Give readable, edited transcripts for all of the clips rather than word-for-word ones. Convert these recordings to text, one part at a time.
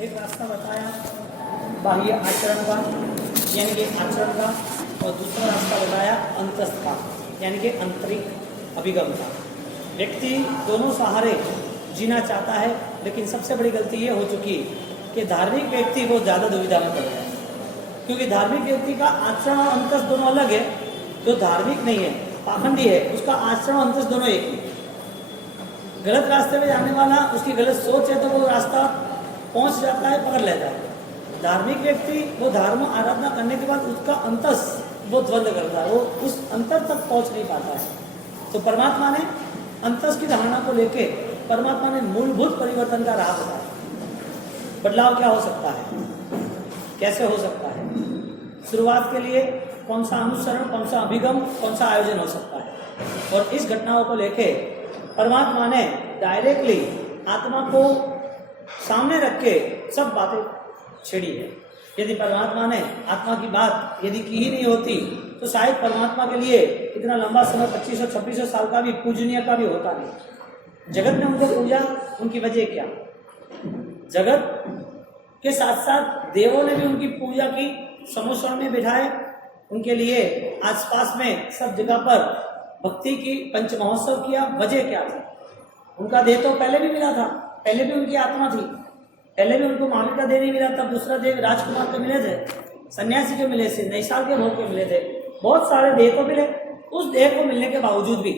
एक रास्ता बताया बाह्य आचरण का यानी कि आचरण का, और दूसरा रास्ता बताया अंतस्थ का यानी कि आंतरिक अभिगम का। व्यक्ति दोनों सहारे जीना चाहता है, लेकिन सबसे बड़ी गलती ये हो चुकी कि धार्मिक व्यक्ति को ज़्यादा दुविधा में पड़ गया, क्योंकि धार्मिक व्यक्ति का आचरण और अंतस्थ दोनों अलग है। जो धार्मिक नहीं है, पाखंडी है, उसका आचरण और अंतस्थ दोनों एक ही। गलत रास्ते में जाने वाला, उसकी गलत सोच है तो वो रास्ता पहुंच जाता है, पकड़ लेता है। धार्मिक व्यक्ति वो धर्म आराधना करने के बाद उसका अंतस वो द्वंद्व करता है, वो उस अंतर तक पहुंच नहीं पाता है। तो परमात्मा ने अंतस की धारणा को लेके परमात्मा ने मूलभूत परिवर्तन का राह बताया। बदलाव क्या हो सकता है, कैसे हो सकता है, शुरुआत के लिए कौन सा अनुसरण, कौन सा अभिगम, कौन सा आयोजन हो सकता है। और इस घटनाओं को लेके परमात्मा ने डायरेक्टली आत्मा को सामने रख के सब बातें छेड़ी है। यदि परमात्मा ने आत्मा की बात यदि की ही नहीं होती तो शायद परमात्मा के लिए इतना लंबा समय 2500-2600 साल का भी पूजनीय का भी होता नहीं। जगत ने उनको पूजा, उनकी वजह क्या? जगत के साथ साथ देवों ने भी उनकी पूजा की, समुद्र में बिठाए, उनके लिए आसपास में सब जगह पर भक्ति की पंच महोत्सव किया। वजह क्या थी? उनका देह तो पहले भी मिला था, पहले भी उनकी आत्मा थी, पहले भी उनको महावीर का देह नहीं मिला था, दूसरा देह राजकुमार के मिले थे, सन्यासी के मिले थे, नैसाल के भोग के मिले थे, बहुत सारे देह को मिले। उस देह को मिलने के बावजूद भी,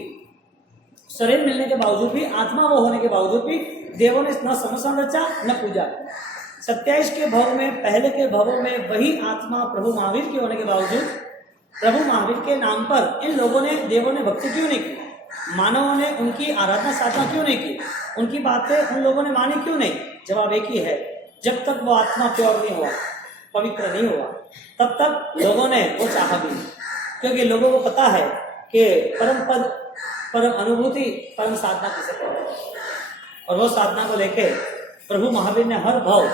शरीर मिलने के बावजूद भी, आत्मा वो होने के बावजूद भी देवों ने न समसन रचा न पूजा। 27 के भव में, पहले के भवों में वही आत्मा प्रभु महावीर के होने के बावजूद प्रभु महावीर के नाम पर इन लोगों ने, देवों ने भक्ति क्यों नहीं की? मानवों ने उनकी आराधना साधना क्यों नहीं की? उनकी बातें उन लोगों ने मानी क्यों नहीं? जवाब एक ही है, जब तक वो आत्मा प्योर नहीं हुआ, पवित्र नहीं हुआ, तब तक लोगों ने वो चाहा भी नहीं। क्योंकि लोगों को पता है कि परम पद, परम अनुभूति, परम साधना किसे कहते हैं। और वो साधना को लेके प्रभु महावीर ने हर भाव,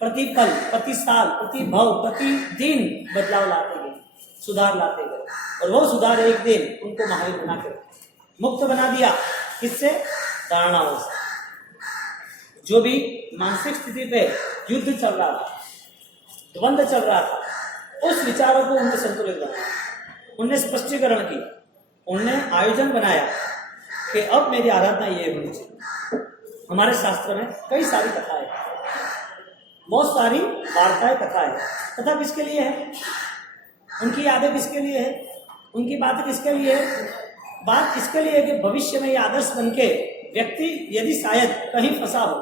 प्रति पल, प्रति साल, प्रति भाव, प्रति दिन बदलाव लाते गए, सुधार लाते गए। और वो सुधार एक दिन उनको महावीर बना के मुक्त बना दिया। किससे? धारणाओं से। जो भी मानसिक स्थिति पे युद्ध चल रहा था, द्वंद्व चल रहा था, उस विचारों को उन्होंने संतुलित बनाया, उनने स्पष्टीकरण की, उनने आयोजन बनाया कि अब मेरी आराधना ये होनी चाहिए। हमारे शास्त्र में कई सारी कथाएं, बहुत सारी वार्ताएं, कथाएं। कथा किसके लिए है? उनकी यादें किसके लिए है? उनकी बातें किसके लिए है? बात इसके लिए है कि भविष्य में ये आदर्श बन के व्यक्ति यदि शायद कहीं फंसा हो,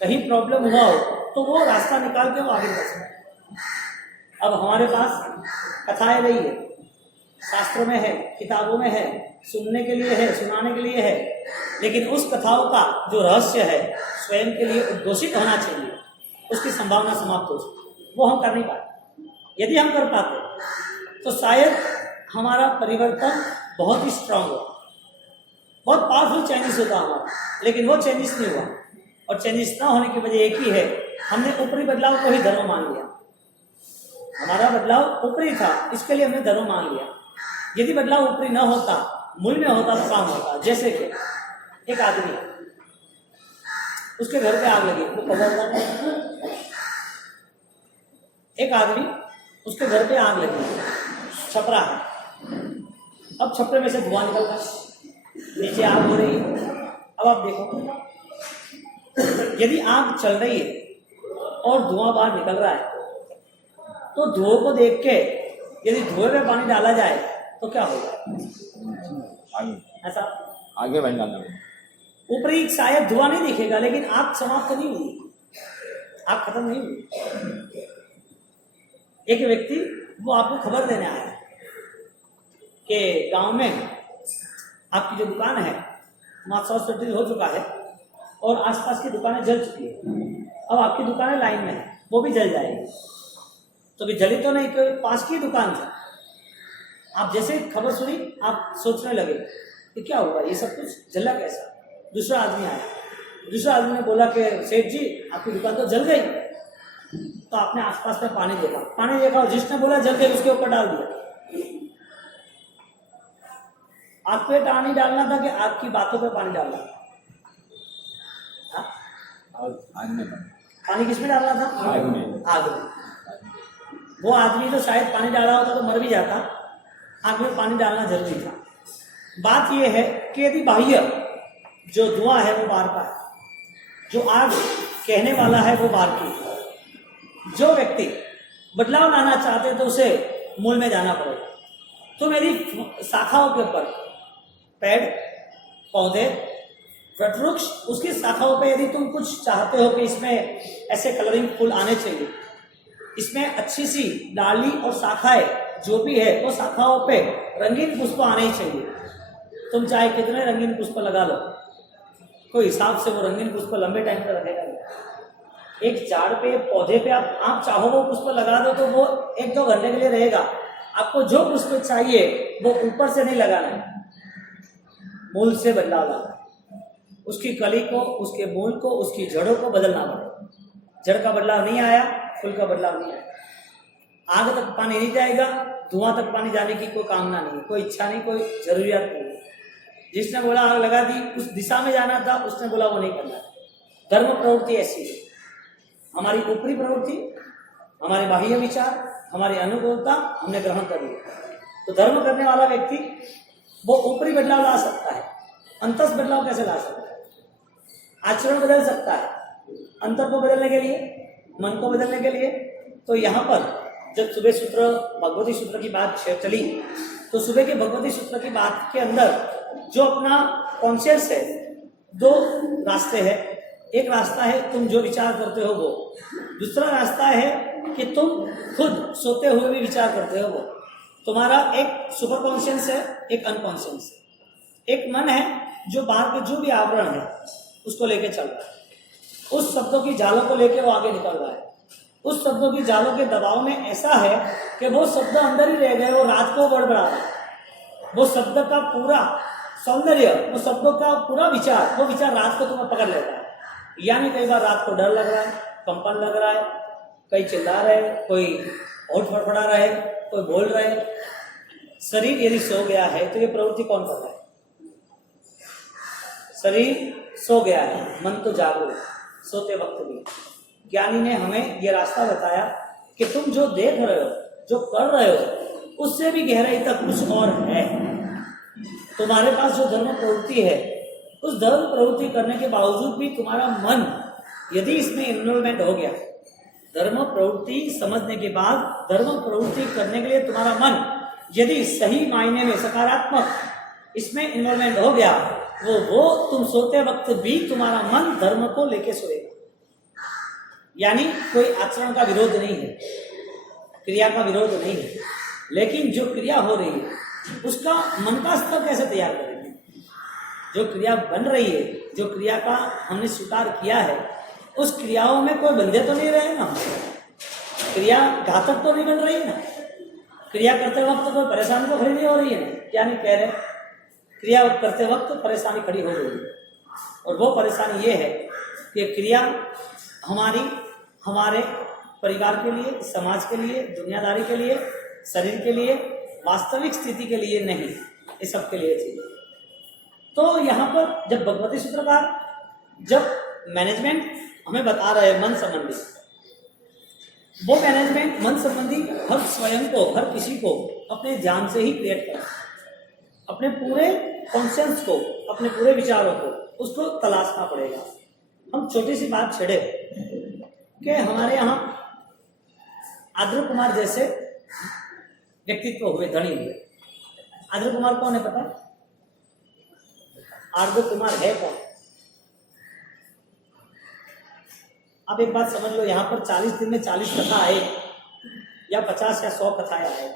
कहीं प्रॉब्लम हुआ हो, तो वो रास्ता निकाल के वो आगे बढ़ सके। अब हमारे पास कथाएं रही है, शास्त्रों में है, किताबों में है, सुनने के लिए है, सुनाने के लिए है, लेकिन उस कथाओं का जो रहस्य है स्वयं के लिए उद्घोषित होना चाहिए, उसकी संभावना समाप्त हो सकती, वो हम कर नहीं पाते। यदि हम कर पाते तो शायद हमारा परिवर्तन बहुत ही स्ट्रांग हो, बहुत पावरफुल चेंजेस होता हमारा, लेकिन वो चेंजेस नहीं हुआ। और चेंजेस ना होने की वजह एक ही है, हमने ऊपरी बदलाव को ही धर्म मान लिया। हमारा बदलाव ऊपरी था, इसके लिए हमने धर्म मान लिया। यदि बदलाव ऊपरी न होता, मूल में होता तो काम होता। जैसे कि एक आदमी, उसके घर पे आग लगी, वो खबर था। एक आदमी, उसके घर पे आग लगी, छपरा है, अब छपरे में से धुआं निकल रहा है, नीचे आग हो रही है। अब आप देखो, यदि आग चल रही है और धुआं बाहर निकल रहा है, तो धुएं को देख के यदि धुएं में पानी डाला जाए तो क्या होगा? ऐसा आगे बढ़ जाना। ऊपरी शायद धुआं नहीं दिखेगा, लेकिन आग समाप्त नहीं हुई, आग खत्म नहीं हुई। एक व्यक्ति वो आपको खबर देने आया कि गांव में आपकी जो दुकान है वहाँ शॉर्ट सर्किट हो चुका है और आसपास की दुकानें जल चुकी है। अब आपकी दुकानें लाइन में है, वो भी जल जाएगी। तो अभी जली तो नहीं, क्योंकि पास की दुकान थी। आप जैसे खबर सुनी, आप सोचने लगे कि क्या हुआ, ये सब कुछ जला कैसा? दूसरा आदमी आया, दूसरा आदमी ने बोला कि सेठ जी आपकी दुकान तो जल गई। तो आपने आसपास में पानी देखा और जिसने बोला जल गई उसके ऊपर डाल दिया। आग पे पानी डालना था कि आपकी बातों पे पानी डालना था? आग में पानी किसमें डालना था? आग में। आग में। वो आदमी तो शायद पानी डाला होता तो मर भी जाता, आग में पानी डालना जरूरी था। बात यह है कि यदि बाह्य जो धुआं है वो बाहर का है, जो आग कहने वाला है वो बाहर की, जो व्यक्ति बदलाव लाना चाहते तो उसे मूल में जाना पड़ेगा। तो मेरी शाखाओं के ऊपर पेड़ पौधे वृक्ष, उसकी शाखाओं पे यदि तुम कुछ चाहते हो कि इसमें ऐसे कलरिंग फूल आने चाहिए, इसमें अच्छी सी डाली और शाखाएं जो भी है वो शाखाओं पे रंगीन पुष्प आने चाहिए। तुम चाहे कितने रंगीन पुष्प लगा लो, कोई हिसाब से वो रंगीन पुष्प लंबे टाइम तक रहेगा नहीं। एक झाड़ पे पौधे पे आप चाहो वो पुष्प लगा दो तो वो 1-2 घंटे के लिए रहेगा। आपको जो पुष्प चाहिए वो ऊपर से नहीं लगाना है, मूल से बदलाव लाना है। उसकी कली को, उसके मूल को, उसकी जड़ों को बदलना पड़ेगा। जड़ का बदलाव नहीं आया, फूल का बदलाव नहीं आया। आग तक पानी नहीं जाएगा, धुआं तक पानी जाने की कोई कामना नहीं है, कोई इच्छा नहीं, कोई जरूरियात नहीं है। जिसने बोला आग लगा दी, उस दिशा में जाना था, उसने बोला वो नहीं करना। धर्म प्रवृत्ति ऐसी है, हमारी ऊपरी प्रवृत्ति, हमारे बाह्य विचार, हमारी अनुकूलता हमने ग्रहण कर लिया। तो धर्म करने वाला व्यक्ति वो ऊपरी बदलाव ला सकता है, अंतस बदलाव कैसे ला सकता है? आचरण बदल सकता है। अंतर को बदलने के लिए, मन को बदलने के लिए, तो यहाँ पर जब सुबह सूत्र भगवती सूत्र की बात चली, तो सुबह के भगवती सूत्र की बात के अंदर जो अपना कॉन्शियस है, 2 रास्ते हैं। एक रास्ता है तुम जो विचार करते हो वो, दूसरा रास्ता है कि तुम खुद सोते हुए भी विचार करते हो वो। तुम्हारा एक सुपर कॉन्शियस है, एक अनकॉन्शियस है। एक मन है जो बाहर के जो भी आवरण है उसको लेके चल रहा है, उस शब्दों की जालों को लेके वो आगे निकल रहा है। उस शब्दों की जालों के दबाव में ऐसा है कि वो शब्द अंदर ही रह गए, वो रात को बड़बड़ा रहा है। वो शब्द का पूरा सौंदर्य, वो शब्दों का पूरा विचार, वो विचार रात को तुम्हें पकड़ लेता है। यानी कई बार रात को डर लग रहा है, कंपन लग रहा है, कई चिल्ला रहे, कोई होठ फड़फड़ा रहे, कोई बोल रहे। शरीर यदि सो गया है तो ये प्रवृत्ति कौन कर रहा है? शरीर सो गया है, मन तो जागो, सोते वक्त भी। ज्ञानी ने हमें ये रास्ता बताया कि तुम जो देख रहे हो, जो कर रहे हो, उससे भी गहराई तक कुछ और है। तुम्हारे पास जो धर्म प्रवृत्ति है, उस धर्म प्रवृत्ति करने के बावजूद भी तुम्हारा मन यदि इसमें इन्वॉल्वमेंट हो गया, धर्म प्रवृत्ति समझने के बाद धर्म प्रवृत्ति करने के लिए तुम्हारा मन यदि सही मायने में सकारात्मक इसमें इन्वॉल्वमेंट हो गया, वो तुम सोते वक्त भी तुम्हारा मन धर्म को लेके सोएगा। यानी कोई आचरण का विरोध नहीं है, क्रिया का विरोध नहीं है, लेकिन जो क्रिया हो रही है उसका मन का स्तर कैसे तैयार करेंगे? जो क्रिया बन रही है, जो क्रिया का हमने स्वीकार किया है, उस क्रियाओं में कोई बंधे तो नहीं रहे ना, क्रिया घातक तो नहीं बन रही है ना, क्रिया करते वक्त कोई परेशानी तो खड़ी नहीं हो रही है ना। क्या नहीं कह रहे? क्रिया करते वक्त परेशानी खड़ी हो रही है, और वो परेशानी ये है कि क्रिया हमारे परिवार के लिए, समाज के लिए, दुनियादारी के लिए, शरीर के लिए, वास्तविक स्थिति के लिए नहीं, ये सब के लिए चाहिए। तो यहाँ पर जब भगवती सूत्रकार जब मैनेजमेंट हमें बता रहे हैं मन संबंधी, वो मैनेजमेंट मन संबंधी हर स्वयं को, हर किसी को अपने ध्यान से ही क्रिएट करें, अपने पूरे कॉन्शियस को, अपने पूरे विचारों को, उसको तलाशना पड़ेगा। हम छोटी सी बात छेड़े कि हमारे यहाँ आद्र कुमार जैसे व्यक्तित्व हुए, धनी हुए। आद्र कुमार कौन है पता? आद्र कुमार है कौन? अब एक बात समझ लो, यहाँ पर 40 दिन में 40 कथा आए या 50 या 100 कथाएं आए,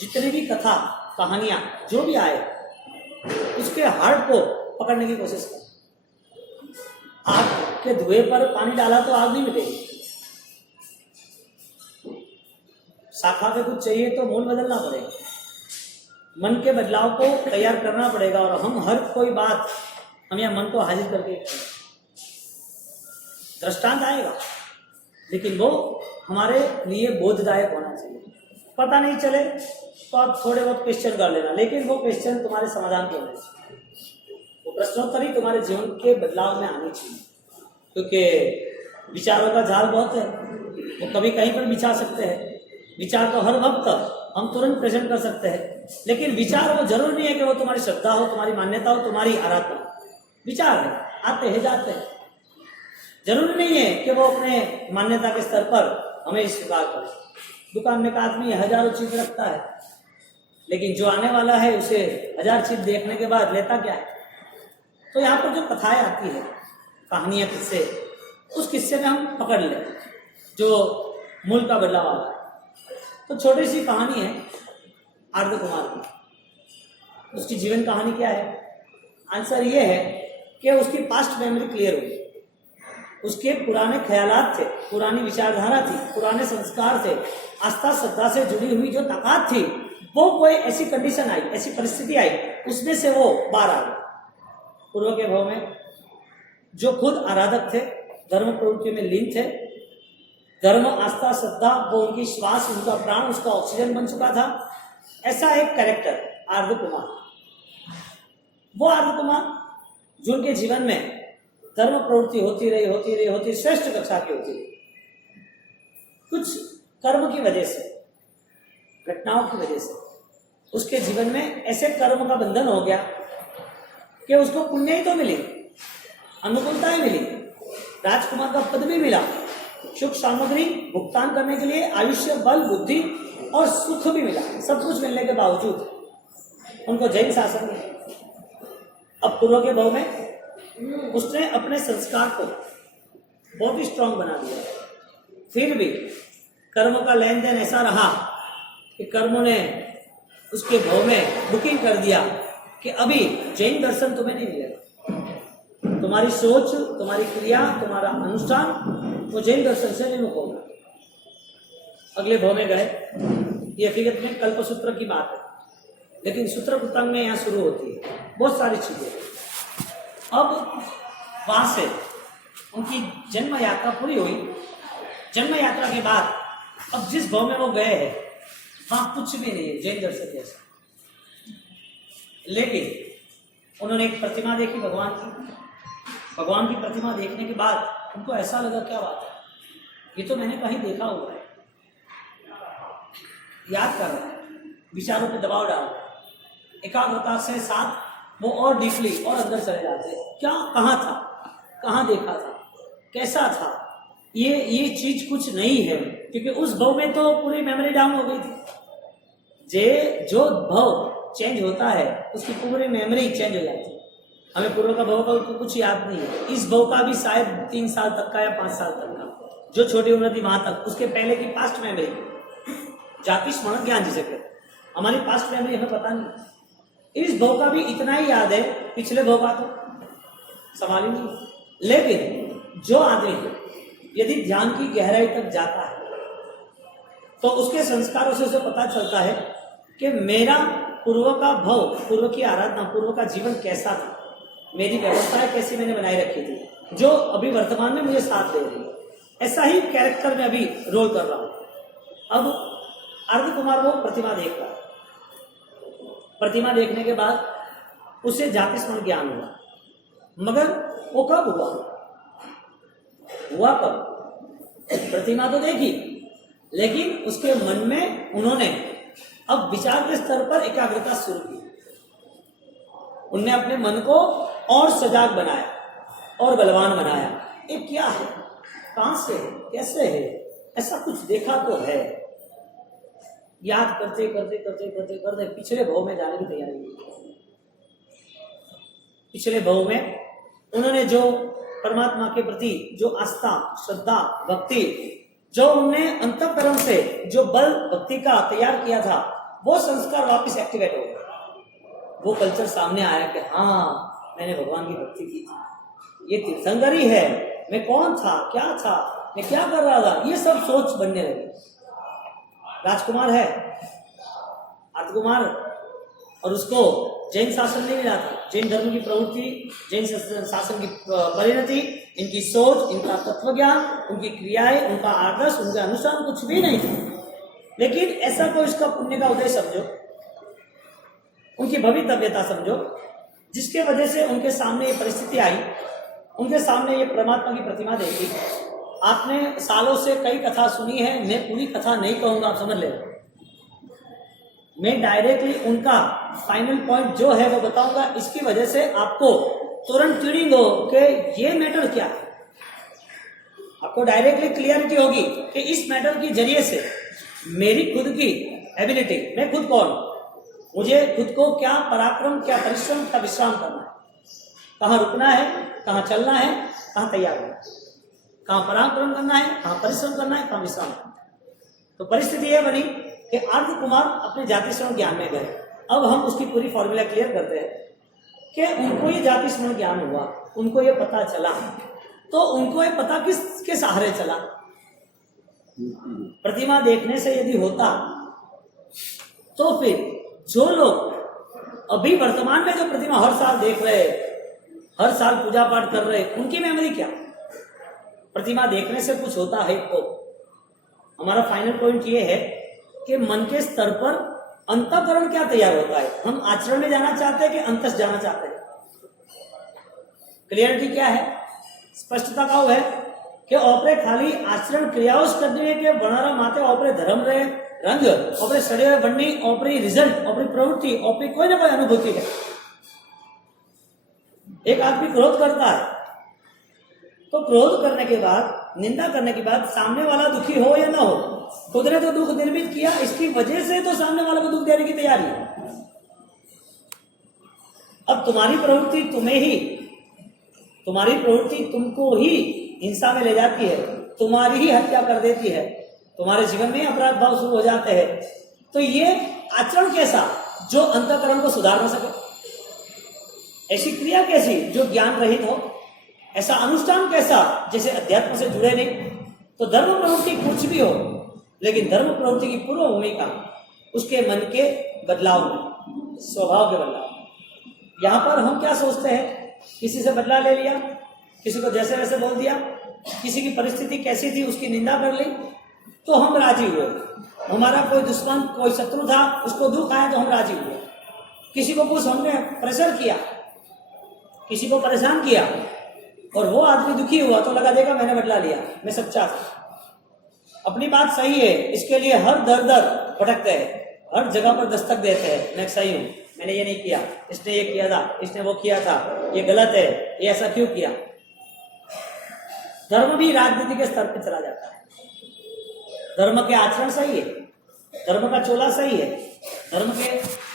जितनी भी कथा कहानियां जो भी आए, उसके हार्ट को पकड़ने की कोशिश करो। आग के धुएं पर पानी डाला तो आग नहीं मिटेगी। शाखा पे कुछ चाहिए तो मूल बदलना पड़ेगा, मन के बदलाव को तैयार करना पड़ेगा। और हम हर कोई बात हम यहाँ मन को हाजिर करके दृष्टांत आएगा, लेकिन वो हमारे लिए बोधदायक होना चाहिए। पता नहीं चले तो आप थोड़े बहुत क्वेश्चन कर लेना, लेकिन वो क्वेश्चन तुम्हारे समाधान के होने चाहिए, वो प्रश्नोत्तरी तुम्हारे जीवन के बदलाव में आनी चाहिए। क्योंकि विचारों का जाल बहुत है, वो कभी कहीं पर बिछा सकते हैं। विचार तो हर वक्त हम तुरंत प्रेजेंट कर सकते हैं, लेकिन विचार वो जरूर नहीं है कि वो तुम्हारी श्रद्धा हो, तुम्हारी मान्यता हो, तुम्हारी आराधना हो। विचार है, आते हैं जाते हैं। जरूरी नहीं है कि वो अपने मान्यता के स्तर पर हमें स्वीकार करे। दुकान में एक आदमी हजारों चीज रखता है, लेकिन जो आने वाला है उसे 1000 चीज देखने के बाद लेता क्या है। तो यहाँ पर जो कथाएं आती है, कहानियां, किस्से, उस किस्से में हम पकड़ ले जो मूल का बदलाव आ रहा है। तो छोटी सी कहानी है आर्द्र कुमार की। उसकी जीवन कहानी क्या है? आंसर ये है कि उसकी पास्ट मेमोरी क्लियर हुई, उसके पुराने ख्यालात थे, पुरानी विचारधारा थी, पुराने संस्कार थे, आस्था श्रद्धा से जुड़ी हुई जो ताकत थी, वो कोई ऐसी कंडीशन आई, ऐसी परिस्थिति आई, उसमें से वो बाहर आ गई। पूर्व के भाव में जो खुद आराधक थे, धर्म प्रवृत्ति में लीन थे, धर्म आस्था श्रद्धा वो उनकी श्वास, उनका प्राण, उसका ऑक्सीजन बन चुका था। ऐसा एक कैरेक्टर आर्द्र कुमार। वो आर्द्र कुमार जो उनके जीवन में धर्म प्रवृत्ति होती रही, श्रेष्ठ कक्षा की होती रही। कुछ कर्म की वजह से, घटनाओं की वजह से उसके जीवन में ऐसे कर्म का बंधन हो गया कि उसको पुण्य ही तो मिली, अनुकूलता ही मिली, राजकुमार का पद भी मिला, सुख सामग्री भुगतान करने के लिए आयुष्य, बल, बुद्धि और सुख भी मिला। सब कुछ मिलने के बावजूद उनको जैन शासन मिला। अब पूर्व के भाव में उसने अपने संस्कार को बहुत ही स्ट्रांग बना दिया। फिर भी कर्म का लेन देन ऐसा रहा कि कर्मों ने उसके भाव में बुकिंग कर दिया कि अभी जैन दर्शन तुम्हें नहीं मिलेगा, तुम्हारी सोच, तुम्हारी क्रिया, तुम्हारा अनुष्ठान वो जैन दर्शन से विमुख होगा। अगले भाव में गए। ये हकीकत में कल्पसूत्र की बात है, लेकिन सूत्र कुतंग में यहाँ शुरू होती है बहुत सारी चीजें। अब वहां से उनकी जन्म यात्रा पूरी हुई। जन्म यात्रा के बाद अब जिस भाव में वो गए हैं वहां कुछ भी नहीं है जैन दर्शन जैसा, लेकिन उन्होंने एक प्रतिमा देखी भगवान की। भगवान की प्रतिमा देखने के बाद उनको ऐसा लगा, क्या बात है, ये तो मैंने कहीं देखा हुआ है। याद कर रहे हैं, विचारों पे दबाव डाल रहे हैं, एकाग्रता से साथ वो और डीपली और अंदर चले जाते हैं। क्या, कहाँ था, कहाँ देखा था, कैसा था, ये चीज कुछ नहीं है, क्योंकि उस भाव में तो पूरी मेमोरी डाउन हो गई थी। जो भाव चेंज होता है उसकी पूरी मेमोरी चेंज हो जाती है। हमें पूर्व का भाव का कुछ याद नहीं है, इस भाव का भी शायद 3 साल तक का या 5 साल तक का, जो छोटी उम्र थी वहां तक, उसके पहले की पास्ट मेमोरी, जाति स्मरण ज्ञान जिसे कहते, हमारी पास्ट मेमोरी हमें पता नहीं। इस भाव का भी इतना ही याद है, पिछले भाव का तो सवाल ही नहीं। लेकिन जो आदमी यदि ध्यान की गहराई तक जाता है तो उसके संस्कारों से उसे पता चलता है कि मेरा पूर्व का भाव, पूर्व की आराधना, पूर्व का जीवन कैसा था, मेरी व्यवस्थाएं कैसी मैंने बनाई रखी थी, जो अभी वर्तमान में मुझे साथ दे रही है। ऐसा ही कैरेक्टर में अभी रोल कर रहा हूं। अब आर्द्र कुमार वो प्रतिमा देख रहा है। प्रतिमा देखने के बाद उसे जाति स्मरण ज्ञान हुआ, मगर वो कब हुआ कब? प्रतिमा तो देखी, लेकिन उसके मन में उन्होंने अब विचार के स्तर पर एकाग्रता शुरू की। उनने अपने मन को और सजाग बनाया और बलवान बनाया। ये क्या है, कहां से है, कैसे है, ऐसा कुछ देखा तो है। याद करते करते करते करते करते पिछले भाव में जाने की तैयारी की। पिछले भाव में उन्होंने जो परमात्मा के प्रति जो आस्था, श्रद्धा, भक्ति, जो उन्होंने अंतःकरण से जो बल भक्ति का तैयार किया था, वो संस्कार वापस एक्टिवेट हो गया। वो कल्चर सामने आया कि हाँ, मैंने भगवान की भक्ति की थी, ये तीर्थंकर ही है, मैं कौन था, क्या था, मैं क्या कर रहा था, ये सब सोच बनने लगी। राजकुमार है आर्द्र कुमार, और उसको जैन शासन नहीं मिला था। जैन धर्म की प्रवृत्ति, जैन शासन की परिणति, इनकी सोच, इनका तत्वज्ञान, उनकी क्रियाएं, उनका आदर्श, उनका अनुष्ठान कुछ भी नहीं था। लेकिन ऐसा कोई इसका पुण्य का उदय समझो, उनकी भवितव्यता समझो, जिसके वजह से उनके सामने ये परिस्थिति आई, उनके सामने ये परमात्मा की प्रतिमा देखी। आपने सालों से कई कथा सुनी है, मैं पूरी कथा नहीं कहूंगा, आप समझ ले। मैं डायरेक्टली उनका फाइनल पॉइंट जो है वो बताऊंगा, इसकी वजह से आपको तुरंत ट्यूनिंग हो कि ये मैटर क्या है। आपको डायरेक्टली क्लियरिटी होगी कि इस मैटर के जरिए से मेरी खुद की एबिलिटी, मैं खुद कौन, मुझे खुद को क्या पराक्रम, क्या परिश्रम, क्या विश्राम करना है, कहाँ रुकना है, कहाँ चलना है, कहाँ तैयार होना है, कहाँ पराक्रम करना है, कहाँ परिश्रम करना है, कहाँ विश्राम करना है। तो परिस्थिति यह बनी कि आर्द्र कुमार अपने जाति श्रवण ज्ञान में गए। अब हम उसकी पूरी फॉर्मूला क्लियर करते हैं कि उनको ये जाति श्रवण ज्ञान हुआ, उनको ये पता चला, तो उनको ये पता किसके सहारे चला? प्रतिमा देखने से यदि होता तो फिर जो लोग अभी वर्तमान में जो प्रतिमा हर साल देख रहे, हर साल पूजा पाठ कर रहे, उनकी मेमोरी क्या? प्रतिमा देखने से कुछ होता है तो हमारा फाइनल पॉइंट ये है कि मन के स्तर पर अंतःकरण क्या तैयार होता है। हम आचरण में जाना चाहते हैं कि अंतस जाना चाहते हैं? क्लियरिटी क्या है, स्पष्टता का है कि ओपरे खाली आचरण क्रियाओं करने के बनारा माते ओपरे धर्म रहे रंग, ओपरे सड़े बननी, ओपरी रिजल्ट, ओपरी प्रवृत्ति, ओपरी कोई ना कोई अनुभूति है। एक आदमी क्रोध करता है तो क्रोध करने के बाद, निंदा करने के बाद सामने वाला दुखी हो या ना हो, खुद ने तो दुख निर्मित किया, इसकी वजह से तो सामने वाले को दुख देने की तैयारी है। अब तुम्हारी प्रवृत्ति तुम्हें ही, तुम्हारी प्रवृत्ति तुमको ही हिंसा में ले जाती है, तुम्हारी ही हत्या कर देती है, तुम्हारे जीवन में अपराध भाव शुरू हो जाते हैं। तो ये आचरण कैसा जो अंतःकरण को सुधार ना सके? ऐसी क्रिया कैसी जो ज्ञान रहित हो? ऐसा अनुष्ठान कैसा जैसे अध्यात्म से जुड़े नहीं? तो धर्म प्रवृत्ति कुछ भी हो, लेकिन धर्म प्रवृत्ति की पूर्व भूमिका उसके मन के बदलाव में, स्वभाव के बदलाव में। यहां पर हम क्या सोचते हैं, किसी से बदला ले लिया, किसी को जैसे वैसे बोल दिया, किसी की परिस्थिति कैसी थी उसकी निंदा कर ली तो हम राजी हुए। हमारा कोई दुश्मन, कोई शत्रु था, उसको दुख आया तो हम राजी हुए। किसी को कुछ हमने प्रेशर किया, किसी को परेशान किया और वो आदमी दुखी हुआ तो लगा देगा मैंने बदला लिया, मैं सच्चा था, अपनी बात सही है, इसके लिए हर दर दर भटकते हैं, हर जगह पर दस्तक देते हैं, मैं सही हूं, मैंने ये नहीं किया, इसने ये किया था, इसने वो किया था, ये गलत है, ये ऐसा क्यों किया। धर्म भी राजनीति के स्तर पर चला जाता है। धर्म के आचरण सही है, धर्म का चोला सही है, धर्म के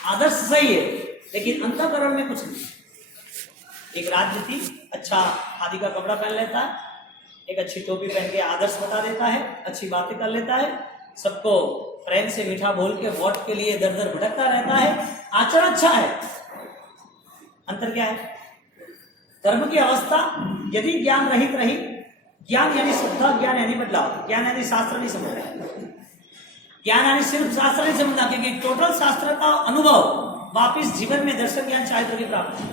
आदर्श सही है, लेकिन अंतःकरण में कुछ नहीं। एक राजनीति अच्छा खादी का कपड़ा पहन लेता है, एक अच्छी टोपी पहन के आदर्श बता देता है, अच्छी बातें कर लेता है, सबको प्रेम से मीठा बोल के वोट के लिए दर दर भटकता रहता है, आचरण अच्छा है। अंतर क्या है? धर्म की अवस्था यदि ज्ञान रहित रही, ज्ञान यानी श्रद्धा, ज्ञान यानी बदलाव, ज्ञान यानी शास्त्र नहीं समझना, ज्ञान यानी सिर्फ शास्त्र नहीं समझना, क्योंकि टोटल शास्त्र का अनुभव वापिस जीवन में दर्शन ज्ञान चारित्र की प्राप्ति,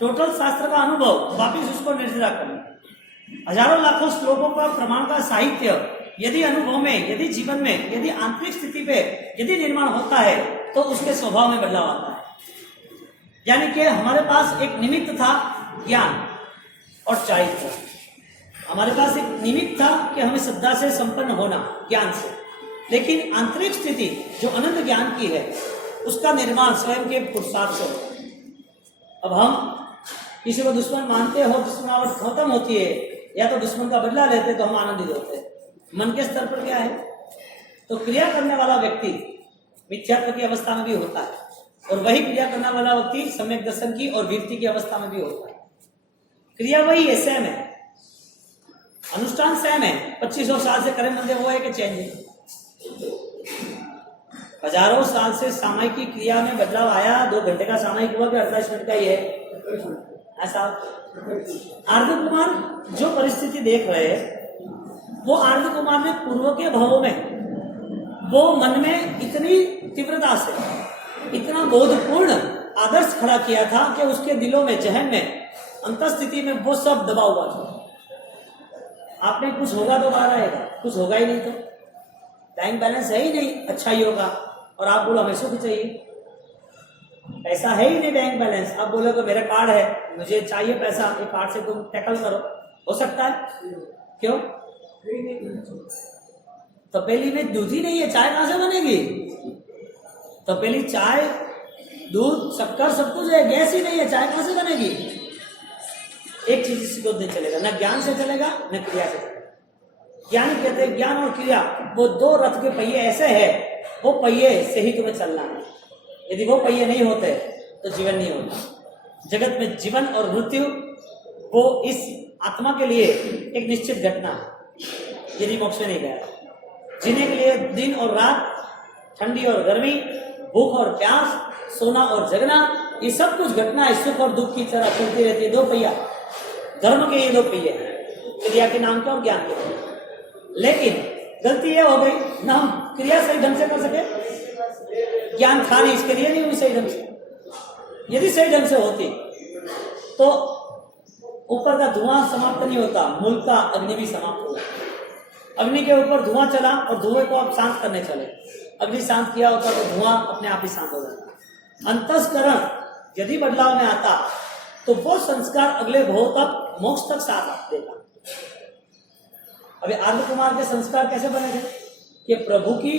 टोटल शास्त्र का अनुभव वापिस उसको निर्जरा करना। हजारों लाखों श्लोकों का प्रमाण का साहित्य यदि अनुभव में, यदि जीवन में, यदि आंतरिक स्थिति पे यदि निर्माण होता है तो उसके स्वभाव में बदलाव आता है। यानी कि हमारे पास एक निमित्त था ज्ञान और चारित्र, हमारे पास एक निमित्त था कि हमें श्रद्धा से संपन्न होना ज्ञान से, लेकिन आंतरिक स्थिति जो अनंत ज्ञान की है उसका निर्माण स्वयं के पुरुषार्थ से होता है। अब हम किसी को दुश्मन मानते हो, दुश्मनावट खत्म होती है, या तो दुश्मन का बदला लेते तो हम आनंदित होते हैं। मन के स्तर पर क्या है? तो क्रिया करने वाला व्यक्ति मिथ्यात्व की अवस्था में भी होता है, और वही क्रिया करने वाला व्यक्ति सम्यक दर्शन की और वीरति की अवस्था में भी होता है। क्रिया वही है, सेम है, अनुष्ठान सेम है। 2500 साल से करें मंदिर वो है कि चेंज है? हजारों साल से सामयिक की क्रिया में बदलाव आया, 2 घंटे का सामयिक हुआ कि 48 मिनट का ही है ऐसा। आर्द्र कुमार जो परिस्थिति देख रहे हैं, वो आर्द्र कुमार ने पूर्व के भावों में, वो मन में इतनी तीव्रता से, इतना बोधपूर्ण आदर्श खड़ा किया था कि उसके दिलों में, जहन में, अंतस्थिति में वो सब दबा हुआ था। आपने कुछ होगा तो बाहर आएगा, कुछ होगा ही नहीं तो बैंक बैलेंस है ही नहीं, अच्छा ही होगा, और आप बोलो हमें सुख चाहिए, पैसा है ही नहीं बैंक बैलेंस, आप बोलो कि मेरा कार्ड है, मुझे चाहिए पैसा, ये कार्ड से तुम टैकल करो, हो सकता है? क्यों? तपेली में दूध ही नहीं है, चाय कहां से बनेगी? तपेली, चाय, दूध, शक्कर सब कुछ है, गैस ही नहीं है, चाय कहां से बनेगी? एक चीज इसी को नहीं चलेगा, न ज्ञान से चलेगा न क्रिया से चलेगा। ज्ञान कहते हैं, ज्ञान और क्रिया वो दो रथ के पहिए ऐसे है, वो पहिए से ही तुम्हें चलना है। यदि वो पहिए नहीं होते तो जीवन नहीं होता। जगत में जीवन और मृत्यु वो इस आत्मा के लिए एक निश्चित घटना है। यदि मोक्ष में नहीं गया, जीने के लिए दिन और रात, ठंडी और गर्मी, भूख और प्यास, सोना और जगना, ये सब कुछ घटना है सुख और दुख की तरह चलती रहती है। दो पहिया धर्म के, ये दो पहिए क्रिया के नाम के और ज्ञान के। लेकिन गलती ये हो गई ना, हम क्रिया सही ढंग से कर सके, ज्ञान था नहीं, इसके लिए नहीं हुई सही ढंग से। यदि सही ढंग से होती तो ऊपर का धुआं समाप्त नहीं होता, मूल का अग्नि भी समाप्त हो जाता। अग्नि के ऊपर धुआं चला और धुएं को आप शांत करने चले, अग्नि शांत किया होता तो धुआं अपने आप ही शांत हो जाता। अंतस्करण यदि बदलाव में आता तो वो संस्कार अगले भव तक, मोक्ष तक साथ देगा। अभी आर्य कुमार के संस्कार कैसे बने थे कि प्रभु की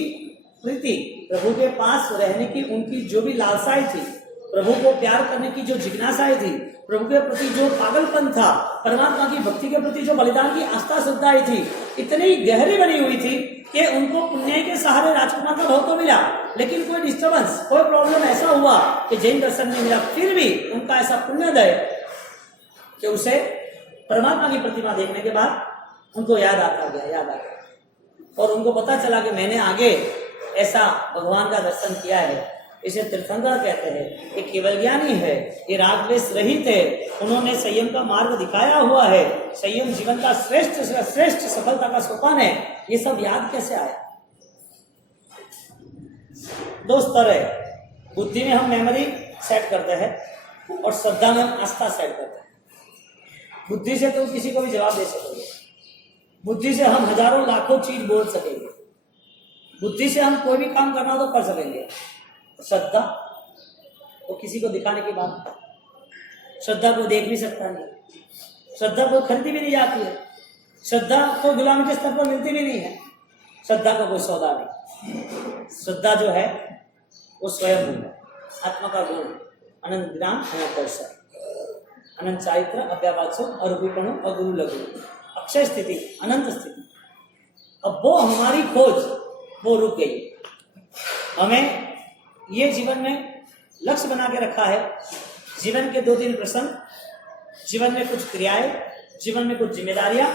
प्रीति, प्रभु के पास रहने की उनकी जो भी लालसाएं थी, प्रभु को प्यार करने की जो जिज्ञासाएं थी, प्रभु के प्रति जो पागलपन था, परमात्मा की भक्ति के प्रति जो बलिदान की आस्था श्रद्धाएं थी, इतनी गहरी बनी हुई थी कि उनको पुण्य के सहारे राजकुमार का भाव तो मिला, लेकिन कोई डिस्टर्बेंस, कोई प्रॉब्लम ऐसा हुआ कि जैन दर्शन नहीं मिला, फिर भी उनका ऐसा पुण्योदय कि उसे परमात्मा की प्रतिमा देखने के बाद उनको याद आता गया, और उनको पता चला कि मैंने आगे ऐसा भगवान का दर्शन किया है। इसे तीर्थंकर कहते हैं। ये केवल ज्ञानी है, ये राग द्वेष रहित है, उन्होंने संयम का मार्ग दिखाया हुआ है। संयम जीवन का श्रेष्ठ से श्रेष्ठ सफलता का सोपान है। ये सब याद कैसे आया? दो स्तर है, बुद्धि में हम मेमोरी सेट करते हैं और श्रद्धा में हम आस्था सेट करते हैं। बुद्धि से तो किसी को भी जवाब दे सकेंगे, बुद्धि से हम हजारों लाखों चीज बोल सकेंगे, बुद्धि से हम कोई भी काम करना तो कर सकेंगे। श्रद्धा वो किसी को दिखाने की बात, श्रद्धा को देख भी सकता नहीं, श्रद्धा को खरीदी भी नहीं जाती है, श्रद्धा को गुलामी के स्तर पर मिलती भी नहीं है, श्रद्धा का कोई सौदा नहीं। श्रद्धा जो है वो स्वयं गुण है, आत्मा का गुण, अनंत ज्ञान, अनंत दर्शन, अनंत चारित्र, अव्यावाच्य, अरूपीपणु, अगुरु लघु, अक्षय स्थिति, अनंत स्थिति। अब वो हमारी खोज वो रुक गई। हमें ये जीवन में लक्ष्य बना के रखा है, जीवन के 2-3 प्रश्न, जीवन में कुछ क्रियाएं, जीवन में कुछ जिम्मेदारियां,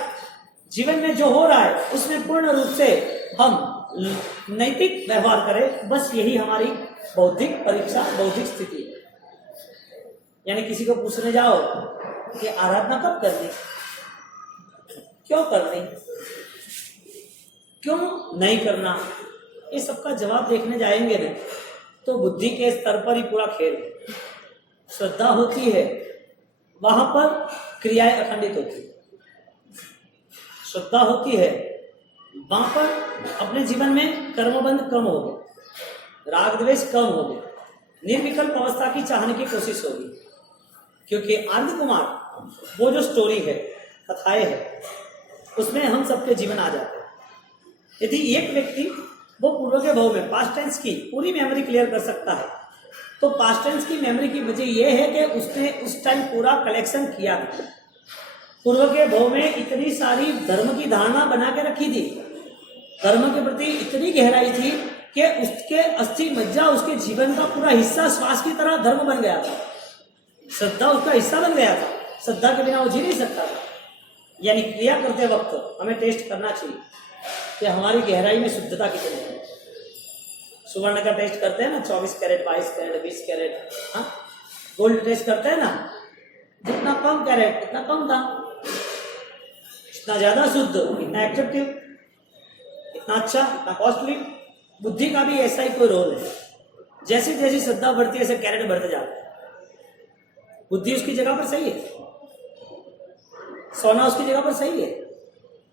जीवन में जो हो रहा है उसमें पूर्ण रूप से हम नैतिक व्यवहार करें। बस यही हमारी बौद्धिक परीक्षा, बौद्धिक स्थिति है। यानी किसी को पूछने जाओ कि आराधना कब करनी, क्यों करनी, क्यों नहीं करना, ये सबका जवाब देखने जाएंगे ना तो बुद्धि के स्तर पर ही पूरा खेल है। श्रद्धा होती है वहां पर क्रियाएं अखंडित होती है, श्रद्धा होती है वहां पर अपने जीवन में कर्मबंध कम हो गए, राग द्वेष कम हो गए, निर्विकल्प अवस्था की चाहने की कोशिश होगी। क्योंकि आनंद कुमार वो जो स्टोरी है, कथाएं है, उसमें हम सबके जीवन आ जाते हैं। यदि एक व्यक्ति वो पूर्व के भाव में पास्ट टेंस की पूरी मेमोरी क्लियर कर सकता है तो पास्ट टेंस की मेमोरी की वजह यह है कि उसने उस टाइम पूरा कलेक्शन किया था। पूर्व के भाव में इतनी सारी धर्म की धारणा बना के रखी थी, धर्म के प्रति इतनी गहराई थी कि उसके अस्थि मज्जा उसके जीवन का पूरा हिस्सा, श्वास की तरह धर्म बन गया था। श्रद्धा उसका हिस्सा बन गया था, श्रद्धा के बिना वो जी नहीं सकता था। यानी क्रिया करते वक्त हमें टेस्ट करना चाहिए कि हमारी गहराई में शुद्धता कितनी है। सुवर्ण का टेस्ट करते हैं ना, 24 कैरेट, 22 कैरेट, 20 कैरेट, हाँ, गोल्ड टेस्ट करते हैं ना, जितना कम कैरेट इतना कम था, इतना ज्यादा शुद्ध इतना एट्रैक्टिव, इतना अच्छा, इतना कॉस्टली। बुद्धि का भी ऐसा ही कोई रोल है। जैसी जैसी श्रद्धा बढ़ती है ऐसे कैरेट बढ़ते जाते हैं। बुद्धि उसकी जगह पर सही है, सोना उसकी जगह पर सही है,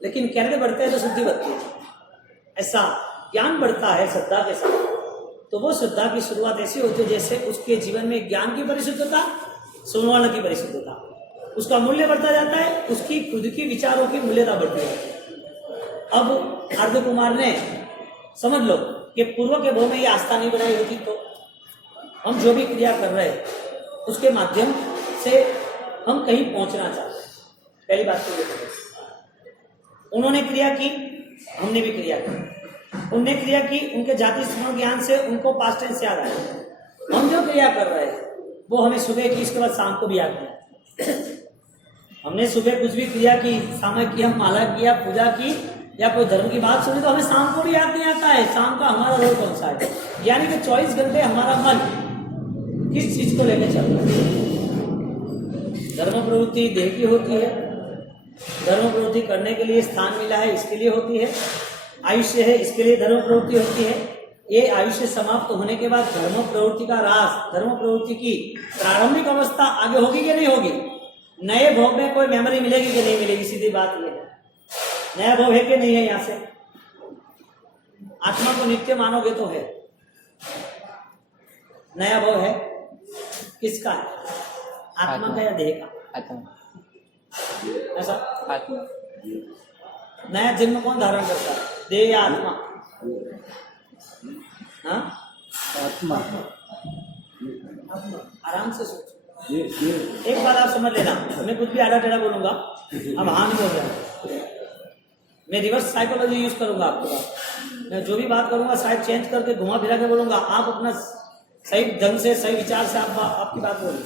लेकिन कैरेट बढ़ते हैं तो शुद्धि बढ़ती है। ऐसा ज्ञान बढ़ता है श्रद्धा के साथ, तो वो श्रद्धा की शुरुआत ऐसी होती है जैसे उसके जीवन में ज्ञान की परिशुद्धता, सुनवाने की परिशुद्धता, उसका मूल्य बढ़ता जाता है, उसकी खुद की विचारों की मूल्यता बढ़ती जाती है। अब अर्ध कुमार ने समझ लो कि पूर्व के भव में ये आस्था नहीं बनाई होती तो हम जो भी क्रिया कर रहे हैं उसके माध्यम से हम कहीं पहुंचना चाहते हैं। पहली बात तो ये है, उन्होंने क्रिया की, हमने भी क्रिया की। उनने क्रिया की, उनके जाति स्मरण ज्ञान से उनको पास्ट टेंस याद आया। हम जो क्रिया कर रहे हैं वो हमें सुबह की, इसके बाद शाम को भी याद किया। हमने सुबह कुछ भी क्रिया की, सामय की, हम माला किया, पूजा की या कोई धर्म की बात सुनी तो हमें शाम को भी याद नहीं आता है शाम का हमारा रोल कौन सा है। यानी कि 24 घंटे हमारा मन किस चीज को लेकर चल रहा है। धर्म प्रवृत्ति देह की होती है, धर्म प्रवृत्ति करने के लिए स्थान मिला है इसके लिए होती है, आयुष्य है इसके लिए धर्म प्रवृत्ति होती है। ये आयुष्य समाप्त होने के बाद धर्म प्रवृत्ति का ह्रास, धर्म प्रवृत्ति की प्रारंभिक अवस्था आगे होगी कि नहीं होगी। नए भोग में कोई मेमोरी मिलेगी कि नहीं मिलेगी, सीधी बात ये है। नया भोग है कि नहीं है, यहां से आत्मा को नित्य मानोगे तो है। नया भोग है किसका है, आत्मा का या देह का? ऐसा आत्मा। नया जन्म कौन धारण करता है, देह या आत्मा? हाँ, आत्मा। आराम से सोचो। एक बात आप समझ लेना, मैं कुछ भी आड़ा टेढ़ा बोलूंगा, अब हाँ नहीं बोल रहा, मैं रिवर्स साइकोलॉजी यूज करूंगा आपके पास। मैं जो भी बात करूंगा शायद चेंज करके घुमा फिरा के बोलूंगा, आप अपना सही ढंग से, सही विचार से आप आपकी बात बोलिए।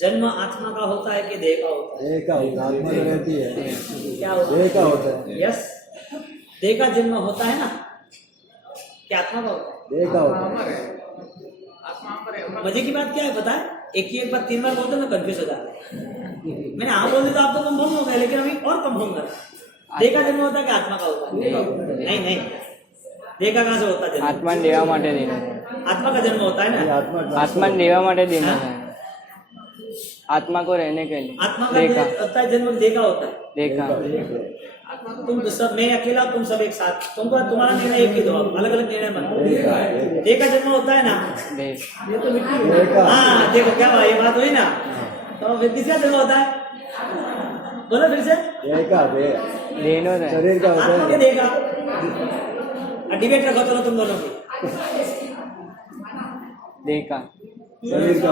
जन्म आत्मा का होता है कि देह का होता है? देह का होता है। आत्मा तो रहती है, क्या होता है? देह का होता है। यस, देह का जन्म होता है ना, क्या आत्मा का होता है? देह का होता है। मजे की बात क्या है पता है, एक बार 3 बार बोलते मैं कंफ्यूज हो जाता। मैंने हाँ बोल दिया तो आप तो कम हो गए, लेकिन अभी और कम होगा। देह का जन्म होता है कि आत्मा का होता है? नहीं नहीं, देह का कहाँ से होता है? आत्मा देवा माटे देना, आत्मा का जन्म होता है ना, आत्मा देवा माटे देना है, आत्मा को रहने के लिए। आत्मा का होता है जन्म, देह का होता है? देखा तुम सब, मैं अकेला, तुम सब एक साथ, तुमको तुम्हारा निर्णय एक ही दो, अलग अलग निर्णय मत। देह का जन्म होता है ना, ये तो मिट्टी। हाँ देखो क्या भाई, ये बात हुई ना, तो फिर किसका जन्म होता है? बोलो फिर से। शरीर का आत्मा के देह का डिबेट रखो चलो तुम दोनों की। देखा शरीर का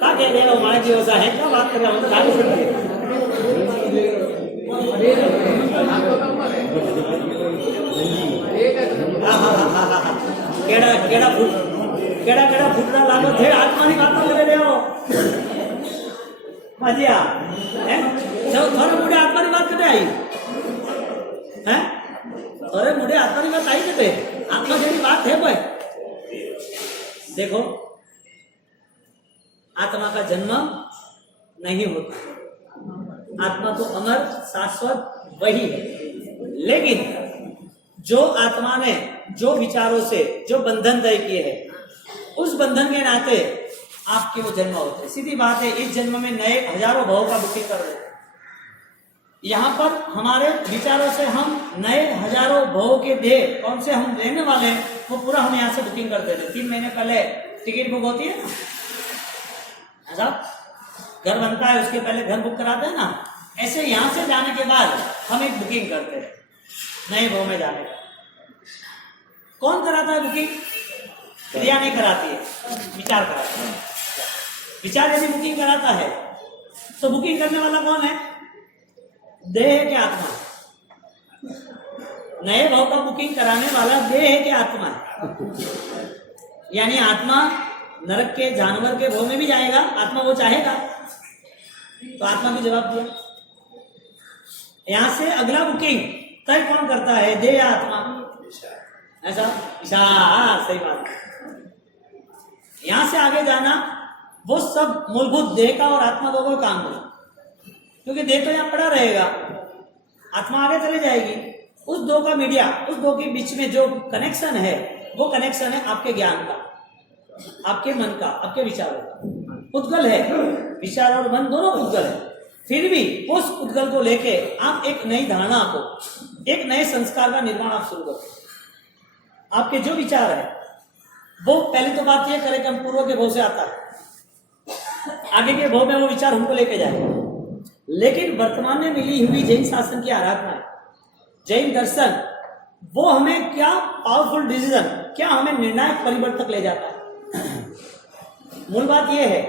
क्या कह रहे हो, हमारा जीव सा है, क्या बात कर रहे हो? लागू करते केड़ा फुटना लागो थे, आत्मा की बात करे रहे हो मजिया हैं? जब थोड़े मुड़े आत्मा की बात करते आई हैं, थोड़े मुड़े आत्मा की बात आई करते, आत्मा जैसी बात है कोई? देखो, आत्मा का जन्म नहीं होता, आत्मा तो अमर शाश्वत वही है। लेकिन जो आत्मा ने जो विचारों से जो बंधन तय किए हैं, उस बंधन के नाते आपके वो जन्म होते हैं। सीधी बात है, इस जन्म में नए हजारों भावों का बुकिंग कर रहे हैं। यहाँ पर हमारे विचारों से हम नए हजारों भावों के देह कौन से हम लेने वाले हैं, वो पूरा हम यहाँ से बुकिंग कर देते हैं। 3 महीने पहले टिकट बुक होती है ना, ऐसा घर बनता है उसके पहले घर बुक कराते हैं ना, ऐसे यहाँ से जाने के बाद हम एक बुकिंग करते हैं नए भाव में जाने का। कौन कराता है बुकिंग? क्रिया नहीं कराती है, विचार कराता है। विचार यदि बुकिंग कराता है तो बुकिंग करने वाला कौन है? देह है कि आत्मा? नए भाव का बुकिंग कराने वाला देह है कि आत्मा है? यानी आत्मा नरक के, जानवर के भाव में भी जाएगा, आत्मा वो चाहेगा, तो आत्मा भी जवाब दिया। यहां से अगला बुकिंग तय कौन करता है, देह या आत्मा? ऐसा विचार, सही बात। यहां से आगे जाना वो सब मूलभूत देह का और आत्मा दोनों का काम है, क्योंकि देह तो यहां पड़ा रहेगा, आत्मा आगे चले जाएगी। उस दो का मीडिया, उस दो के बीच में जो कनेक्शन है, वो कनेक्शन है आपके ज्ञान का, आपके मन का, आपके विचारों का। उद्गल है, विचार और मन दोनों उद्गल है। फिर भी उस उद्गल को लेके आप एक नई धारणा को, एक नए संस्कार का निर्माण आप शुरू करते हैं। आपके जो विचार है वो पहली तो बात यह करें कि हम पूर्व के भाव से आता है, आगे के भाव में वो विचार हमको लेके जाए। लेकिन वर्तमान में मिली हुई जैन शासन की आराधना, जैन दर्शन, वो हमें क्या पावरफुल डिसीजन, क्या हमें निर्णायक परिवर्तन ले जाता है। मूल बात यह है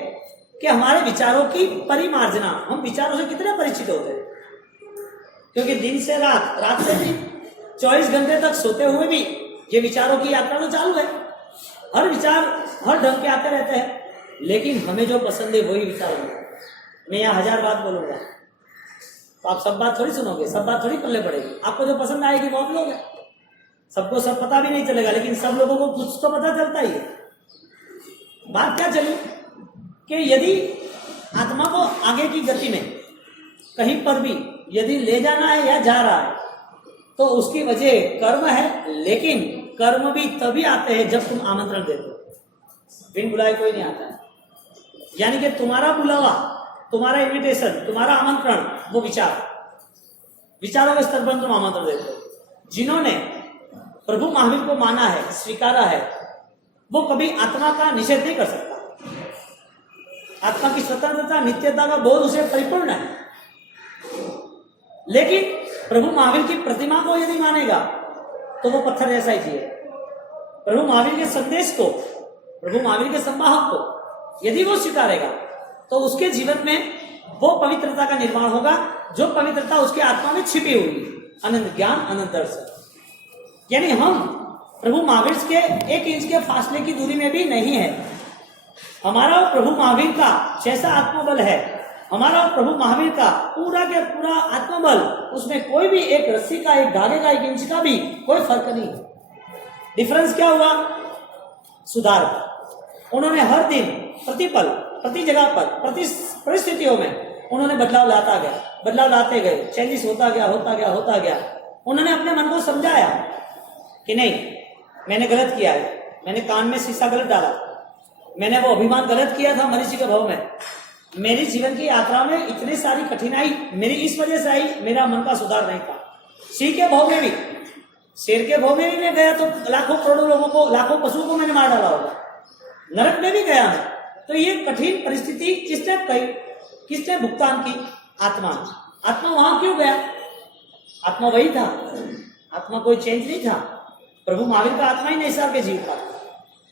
कि हमारे विचारों की परिमार्जना, हम विचारों से कितने परिचित होते हैं, क्योंकि दिन से रात, रात से दिन, 24 घंटे तक सोते हुए भी ये विचारों की यात्रा तो चालू है। हर विचार हर ढंग के आते रहते हैं, लेकिन हमें जो पसंद है वही विचार होगा। मैं यहाँ 1000 बात बोलूंगा तो आप सब बात थोड़ी सुनोगे, सब बात थोड़ी पल्ले पड़ेगी। आपको जो पसंद आएगी वो आप लोग हैं। सबको सब पता भी नहीं चलेगा, लेकिन सब लोगों को कुछ तो पता चलता ही है। बात क्या चली कि यदि आत्मा को आगे की गति में कहीं पर भी यदि ले जाना है या जा रहा है, तो उसकी वजह कर्म है, लेकिन कर्म भी तभी आते हैं जब तुम आमंत्रण देते हो। बिन बुलाए कोई नहीं आता है। यानी कि तुम्हारा बुलावा, तुम्हारा इन्विटेशन, तुम्हारा आमंत्रण, वो विचारों के स्तर पर तुम आमंत्रण देते हो। जिन्होंने प्रभु महावीर को माना है, स्वीकारा है, वो कभी आत्मा का निषेध नहीं कर सकता। आत्मा की स्वतंत्रता, नित्यता का बोध उसे परिपूर्ण है। लेकिन प्रभु महावीर की प्रतिमा को यदि मानेगा तो वो पत्थर जैसा ही जिए। प्रभु महावीर के संदेश को, प्रभु महावीर के संवाहक को यदि वो स्वीकारेगा तो उसके जीवन में वो पवित्रता का निर्माण होगा, जो पवित्रता उसकी आत्मा में छिपी हुई। अनंत ज्ञान, अनंत दर्शन। यानी हम प्रभु महावीर के 1 इंच के फासले की दूरी में भी नहीं है। हमारा प्रभु महावीर का जैसा आत्मबल है, हमारा प्रभु महावीर का पूरा के पूरा आत्मबल, उसमें कोई भी एक रस्सी का, एक धागे का, 1 इंच का भी कोई फर्क नहीं। डिफरेंस क्या हुआ? सुधार। उन्होंने हर दिन, प्रतिपल, प्रति जगह पर, प्रति परिस्थितियों में उन्होंने बदलाव लाते गए, चेंजेस होता गया। उन्होंने अपने मन को समझाया कि नहीं, मैंने गलत किया है, मैंने कान में शीशा गलत डाला, मैंने वो अभिमान गलत किया था मरीची के भाव में, मेरी जीवन की यात्रा में इतनी सारी कठिनाई मेरी इस वजह से आई, मेरा मन का सुधार नहीं था। सिंह के भाव में भी, शेर के भाव में भी मैं गया तो लाखों करोड़ों लोगों को, लाखों पशुओं को मैंने मार डाला होगा। नरक में भी गया मैं। तो ये कठिन परिस्थिति किसने भुगतान की? आत्मा वहां क्यों गया? आत्मा वही था, आत्मा कोई चेंज नहीं था। प्रभु महावीर का आत्मा ही नैसर्गिक के जीव था।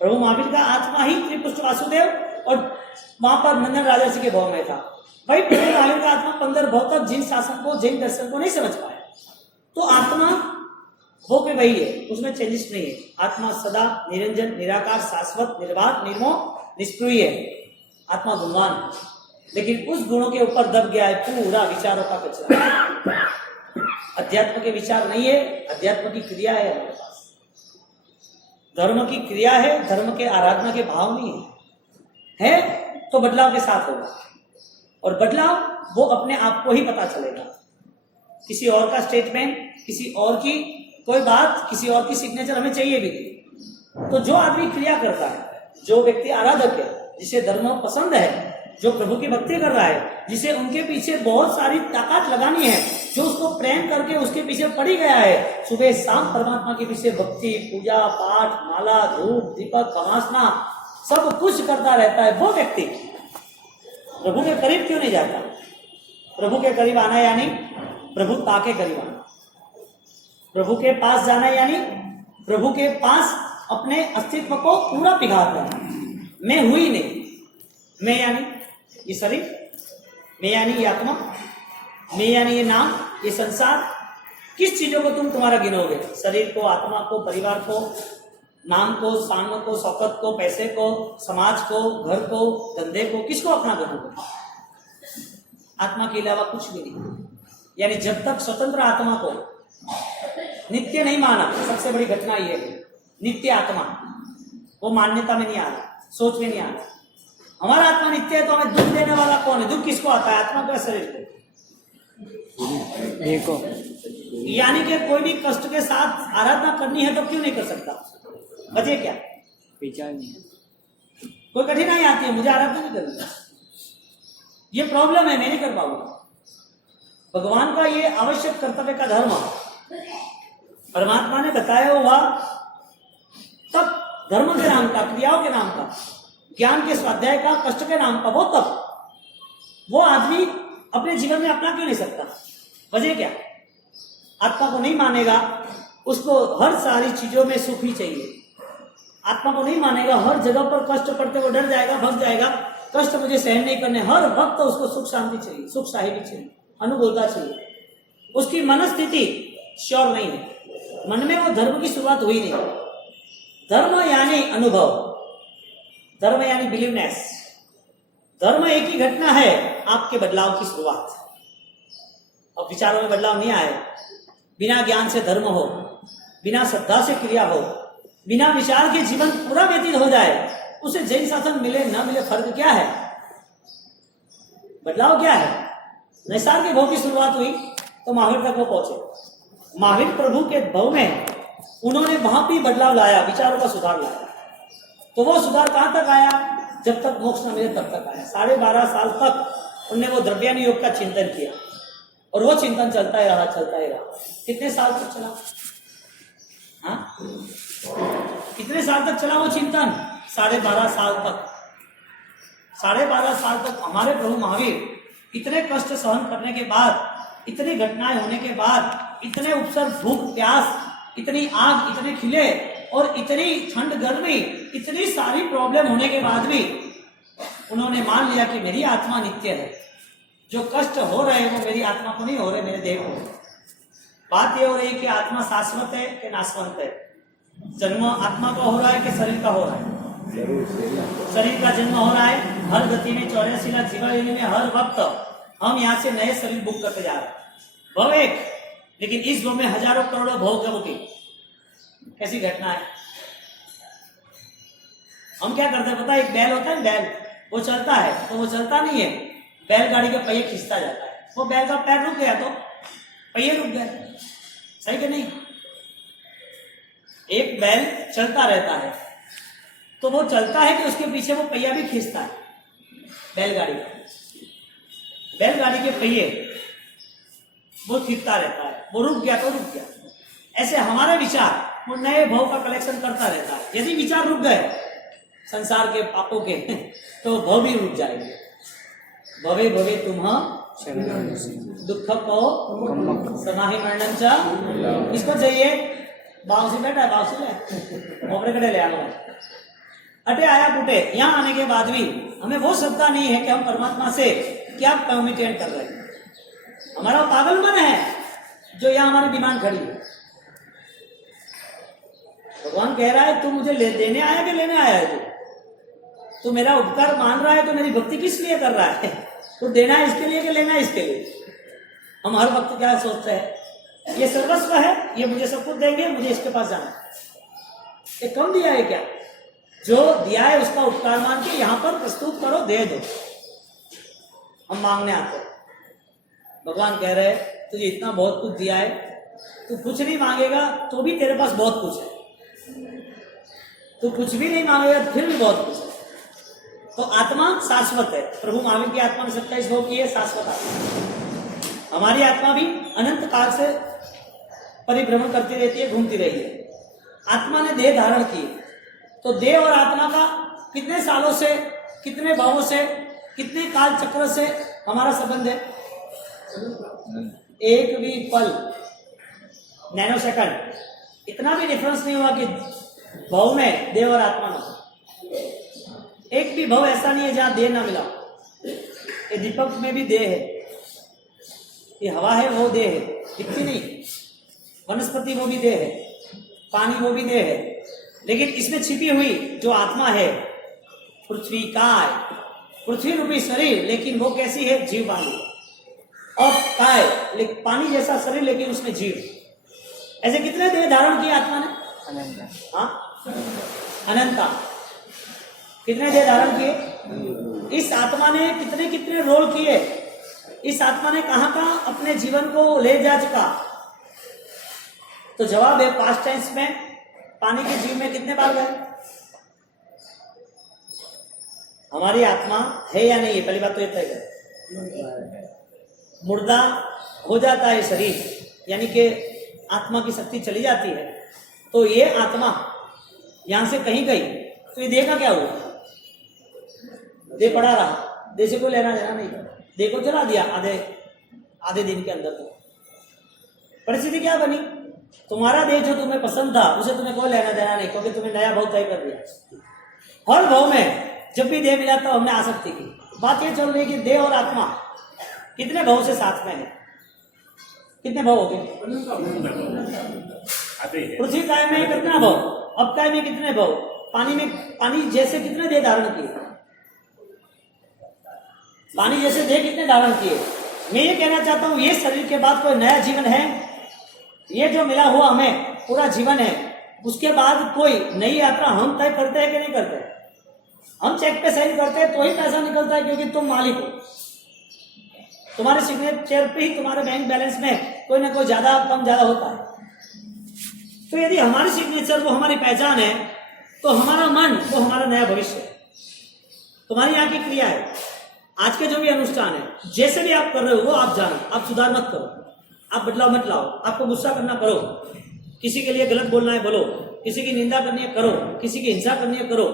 प्रभु महावीर का आत्मा ही त्रिपुष्ट वासुदेव और वहां पर नंदन राजर्षि के भाव में था। भाई प्रभु महावीर का आत्मा 15 भाव तक जिन शासन को, जैन दर्शन को नहीं समझ पाया। तो आत्मा वो के वही है, उसमें चेंजेस नहीं है। आत्मा सदा निरंजन, निराकार, शाश्वत, निर्वाध, निर्मोह, निष्क्रिय है। आत्मा गुणवान, लेकिन उस गुणों के ऊपर दब गया है पूरा विचारों का कचरा। अध्यात्म के विचार नहीं है, अध्यात्म की क्रिया है हमारे पास। धर्म की क्रिया है, धर्म के आराधना के भाव नहीं है तो बदलाव के साथ होगा, और बदलाव वो अपने आप को ही पता चलेगा। किसी और का स्टेटमेंट, किसी और की कोई बात, किसी और की सिग्नेचर हमें चाहिए भी नहीं। तो जो आदमी क्रिया करता है, जो व्यक्ति आराधक है, जिसे धर्म पसंद है, जो प्रभु की भक्ति कर रहा है, जिसे उनके पीछे बहुत सारी ताकत लगानी है, जो उसको प्रेम करके उसके पीछे पड़ी गया है, सुबह शाम परमात्मा के पीछे भक्ति, पूजा पाठ, माला, धूप, दीपक, कमासना सब कुछ करता रहता है, वो व्यक्ति प्रभु के करीब क्यों नहीं जाता? प्रभु के करीब आना यानी प्रभुता के करीब आना, प्रभु के पास जाना यानी प्रभु के पास अपने अस्तित्व को पूरा पिघार करना। मैं हुई नहीं, मैं यानी ये शरीर, मैं यानी ये आत्मा, मैं यानी ये नाम, ये संसार। किस चीजों को तुम तुम्हारा गिनोगे? शरीर को, आत्मा को, परिवार को, नाम को, शान को, शौकत को, पैसे को, समाज को, घर को, धंधे को, किसको अपना बनोगे? आत्मा के अलावा कुछ भी नहीं। यानी जब तक स्वतंत्र आत्मा को नित्य नहीं माना, सबसे बड़ी घटना ये है, नित्य आत्मा वो मान्यता में नहीं आ रहा, सोच में नहीं आ रहा। हमारा आत्मा नित्य है तो हमें दुख देने वाला कौन है? दुख किसको आता है? आत्मा को या शरीर को? यानी कि कोई भी कष्ट के साथ आराधना करनी है तो क्यों नहीं कर सकता? वजह क्या? विचार नहीं है, कोई कठिनाई आती है, मुझे आराधना नहीं करनी, ये प्रॉब्लम है, मैं नहीं कर पाऊंगा। भगवान का ये आवश्यक कर्तव्य का धर्म परमात्मा ने बताया हुआ, तब धर्म के नाम का, क्रियाओं के नाम का, ज्ञान के स्वाध्याय का, कष्ट के नाम का, वो तब वो आदमी अपने जीवन में अपना क्यों नहीं सकता? वजह क्या? आत्मा को नहीं मानेगा, उसको हर सारी चीजों में सुख ही चाहिए। आत्मा को नहीं मानेगा, हर जगह पर कष्ट पड़ते वो डर जाएगा, भग जाएगा, कष्ट मुझे सहन नहीं करने, हर वक्त उसको सुख शांति चाहिए, सुख साहिबी चाहिए, अनुकूलता चाहिए। उसकी मनस्थिति श्योर नहीं है, मन में वो धर्म की शुरुआत हुई नहीं। धर्म यानी अनुभव, धर्म यानी बिलीवनेस। धर्म एक ही घटना है, आपके बदलाव की शुरुआत। अब विचारों में बदलाव नहीं आए, बिना ज्ञान से धर्म हो, बिना श्रद्धा से क्रिया हो, बिना विचार के जीवन पूरा व्यतीत हो जाए, उसे जैन शासन मिले न मिले फर्क क्या है? बदलाव क्या है? नैसार के भव की शुरुआत हुई तो महावीर तक वो पहुंचे। महावीर प्रभु के भव में उन्होंने वहां भी बदलाव लाया, विचारों का सुधार लाया। तो वो सुधार कहां तक आया? जब तक मोक्ष न मिले तब तक आया। 12.5 साल तक उनने वो द्रव्यानुयोग योग का चिंतन किया, और वो चिंतन चलता ही रहा, चलता ही रहा। कितने साल तक चला? हाँ, कितने साल तक चला वो चिंतन? 12.5 साल तक। 12.5 साल तक हमारे प्रभु महावीर इतने कष्ट सहन करने के बाद, इतनी घटनाएं होने के बाद, इतने उपसर्ग, भूख, प्यास, इतनी आग, इतने खिले और इतनी ठंड, गर्मी, इतनी सारी प्रॉब्लम होने के बाद भी उन्होंने मान लिया कि मेरी आत्मा नित्य है। जो कष्ट हो रहे हैं वो मेरी आत्मा को नहीं हो रहे, मेरे देह को। बात ये हो रही है कि आत्मा शाश्वत है कि नाशवंत है? जन्म आत्मा का हो रहा है कि शरीर का हो रहा है? शरीर का जन्म हो रहा है। हर गति में 84 लाख जीवावली में हर वक्त हम यहाँ से नए शरीर बुक करते जा रहे हैं। भव एक, लेकिन इस भव में हजारों करोड़ों भव का बुकिंग। कैसी घटना है? हम क्या करते हैं पता है? एक बैल होता है, बैल वो चलता है तो वो चलता नहीं है, बैलगाड़ी के पहिए खींचता जाता है। वो बैल का पैर रुक गया तो पहिए रुक गए, सही कि नहीं? एक बैल चलता रहता है तो वो चलता है कि उसके पीछे वो पहिया भी खींचता है, बैलगाड़ी का। बैलगाड़ी के पहिए वो खींचता रहता है, वो रुक गया तो रुक गया। ऐसे हमारे विचार वो नए भाव का कलेक्शन करता रहता है। यदि विचार रुक गए संसार के पापों के तो भाव भी रुक जाएंगे। भवे भवे तुम दुख को समाहि मरणं च। किसको चाहिए? बाव से बैठा है, बाव से ले मोपड़े कड़े ले आओ। अटे आया पुटे, यहाँ आने के बाद भी हमें वो श्रद्धा नहीं है कि हम परमात्मा से क्या कम्युनिकेट कर रहे हैं। हमारा पागल मन है जो यहाँ हमारी डिमांड खड़ी है। भगवान कह रहा है तू मुझे देने आया कि लेने आया है? तू मेरा उपकार मान रहा है तो मेरी भक्ति किस लिए कर रहा है? तो देना है इसके लिए कि लेना है इसके लिए? हम हर वक्त क्या सोचते हैं? ये सर्वस्व है, ये मुझे सब कुछ देंगे, मुझे इसके पास जाना है। ये कम दिया है क्या? जो दिया है उसका उपकार मान के यहाँ पर प्रस्तुत करो, दे दो। हम मांगने आते हैं, भगवान कह रहे तुझे इतना बहुत कुछ दिया है, तू कुछ नहीं मांगेगा तो भी तेरे पास बहुत कुछ है, तू कुछ भी नहीं मांगेगा तो फिर भी बहुत कुछ है। तो आत्मा शाश्वत है। प्रभु महावीर की आत्मा ने 27 भोग किए, शाश्वत आत्मा। हमारी आत्मा भी अनंत काल से परिभ्रमण करती रहती है, घूमती रही है। आत्मा ने देह धारण की, तो देह और आत्मा का कितने सालों से, कितने भावों से, कितने काल चक्र से हमारा संबंध है? एक भी पल, नैनो सेकंड, इतना भी डिफरेंस नहीं हुआ कि भाव में देह और आत्मा में। एक भी भाव ऐसा नहीं है जहां देह ना मिला। ये दीपक में भी देह है, ये हवा है वो देह है, दिखती नहीं। वनस्पति वो भी देह है, पानी वो भी देह है, लेकिन इसमें छिपी हुई जो आत्मा है, पृथ्वी काय, पृथ्वी रूपी शरीर, लेकिन वो कैसी है? जीव वाली। और काय, पानी जैसा शरीर लेकिन उसमें जीव। ऐसे कितने देह धारण किए आत्मा ने? हाँ, अनंता। कितने देह धारण किए? इस आत्मा ने कितने कितने रोल किए? इस आत्मा ने कहां कहां अपने जीवन को ले जा चुका? तो जवाब है पास्ट टेंस में पानी के जीव में कितने बार गए? हमारी आत्मा है या नहीं है? पहली बात तो ये तय है। मुर्दा हो जाता है शरीर, यानी कि आत्मा की शक्ति चली जाती है, तो ये आत्मा यहां से कहीं गई तो ये देह का क्या हुआ? देह पड़ा रहा, देह से कोई लेना देना नहीं। देह को जला दिया आधे दिन के अंदर। तो परिस्थिति क्या बनी? तुम्हारा देह जो तुम्हें पसंद था उसे तुम्हें कोई लेना देना नहीं, क्योंकि तुम्हें नया भाव तय कर दिया। हर भाव में जब भी देह मिला तो हमने आसक्ति की। बात ये चल रही कि देह और आत्मा कितने भाव से साथ में है? कितने भाव हो गए? पृथ्वी काय में कितना भाव, अब काय में कितने भाव, पानी जैसे कितने देह धारण किए, पानी जैसे देह कितने धारण किए। मैं ये कहना चाहता हूं, ये शरीर के बाद कोई नया जीवन है? ये जो मिला हुआ हमें पूरा जीवन है, उसके बाद कोई नई यात्रा हम तय करते हैं कि नहीं करते? हम चेक पे साइन करते हैं तो ही पैसा निकलता है, क्योंकि तुम मालिक हो। तुम्हारे सिग्नेचर पे ही तुम्हारे बैंक बैलेंस में कोई ना कोई ज्यादा कम ज्यादा होता है। तो यदि हमारी सिग्नेचर वो हमारी पहचान है, तो हमारा मन वो हमारा नया भविष्य है। तुम्हारी यहाँ की क्रिया है, आज के जो भी अनुष्ठान है, जैसे भी आप कर रहे हो वो आप जानो, आप सुधार मत करो, आप बदलाव मत लाओ। आपको गुस्सा करना करो, किसी के लिए गलत बोलना है बोलो, किसी की निंदा करनी है करो, किसी की हिंसा करनी है करो,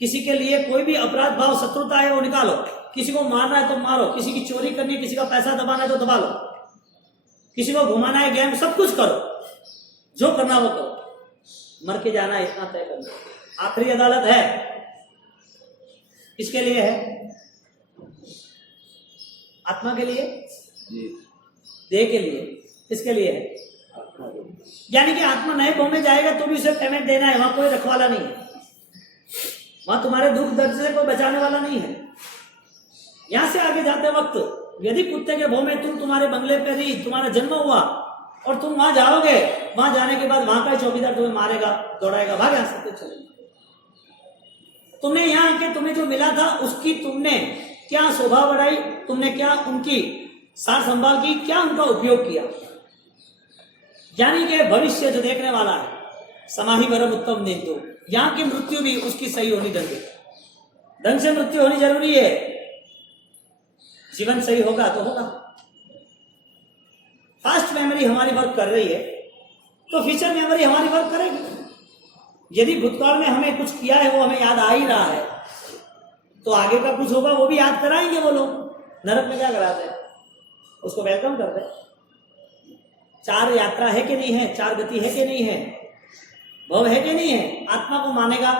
किसी के लिए कोई भी अपराध भाव शत्रुता है वो निकालो, किसी को मारना है तो मारो, किसी की चोरी करनी है, किसी का पैसा दबाना है तो दबा लो, किसी को घुमाना है गेम, सब कुछ करो, जो करना वो करो। मर के जाना है इतना तय करना। आखिरी अदालत है, किसके लिए है? आत्मा के लिए, देह के लिए, किसके लिए है? यानी कि आत्मा नए भाव में जाएगा तो भी उसे पेमेंट देना है, वहां कोई रखवाला नहीं है, वहां तुम्हारे दुख दर्द से कोई बचाने वाला नहीं है। यहां से आगे जाते वक्त यदि कुत्ते के भाव में तुम्हारे बंगले पे ही तुम्हारा जन्म हुआ और तुम वहां जाओगे, वहां जाने के बाद वहां का चौकीदार तुम्हें मारेगा, दौड़ाएगा, भाग यहां से चलेगा। तुमने यहाँ आके तुम्हें जो मिला था उसकी तुमने क्या शोभा बढ़ाई, तुमने क्या उनकी सार संभाल की, क्या उनका उपयोग किया। यानी कि भविष्य जो देखने वाला है, समाहि वरम उत्तम नींदो, यहाँ की मृत्यु भी उसकी सही होनी जरूरी, ढंग से मृत्यु होनी जरूरी है। जीवन सही होगा तो होगा। पास्ट मेमोरी हमारी वर्क कर रही है तो फ्यूचर मेमोरी हमारी वर्क करेगी। यदि भूतकाल में हमें कुछ किया है वो हमें याद आ ही रहा है, तो आगे का कुछ होगा वो भी याद कराएंगे वो लोग। नरक में क्या कराते हैं? उसको वेलकम करते हैं। चार यात्रा है कि नहीं है, चार गति है कि नहीं है, भव है कि नहीं है। आत्मा को मानेगा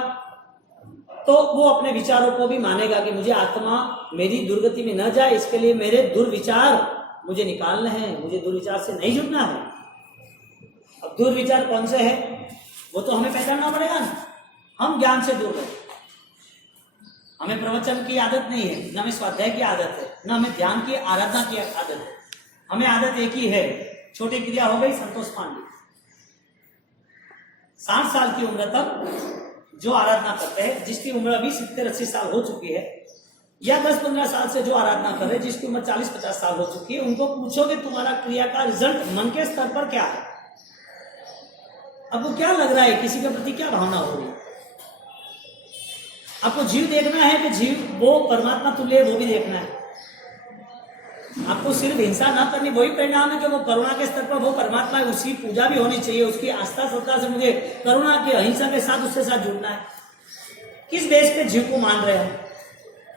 तो वो अपने विचारों को भी मानेगा कि मुझे आत्मा मेरी दुर्गति में न जाए, इसके लिए मेरे दुर्विचार मुझे निकालने हैं, मुझे दुर्विचार से नहीं जुड़ना है। अब दुर्विचार कौन से है वो तो हमें पहचानना पड़ेगा ना। हम ज्ञान से दूर हैं, हमें प्रवचन की आदत नहीं है, न हमें स्वाध्याय की आदत है, न हमें ध्यान की आराधना की आदत है। हमें आदत एक ही है, छोटी क्रिया हो गई संतोष पांडे, 60 साल की उम्र तक जो आराधना करते हैं, जिसकी उम्र अभी 70-80 साल हो चुकी है, या 10-15 साल से जो आराधना कर रहे हैं जिसकी उम्र 40-50 साल हो चुकी है, उनको पूछोगे तुम्हारा क्रिया का रिजल्ट मन के स्तर पर क्या है, आपको क्या लग रहा है, किसी के प्रति क्या भावना हो रही है। आपको जीव देखना है कि जीव वो परमात्मा तुल्य है, वो भी देखना है। आपको सिर्फ हिंसा ना करनी, वही परिणाम है कि वो करुणा के स्तर पर वो परमात्मा है, उसकी पूजा भी होनी चाहिए, उसकी आस्था श्रद्धा से मुझे करुणा के अहिंसा के साथ उसके साथ जुड़ना है। किस बेस पे जीव को मान रहे हैं?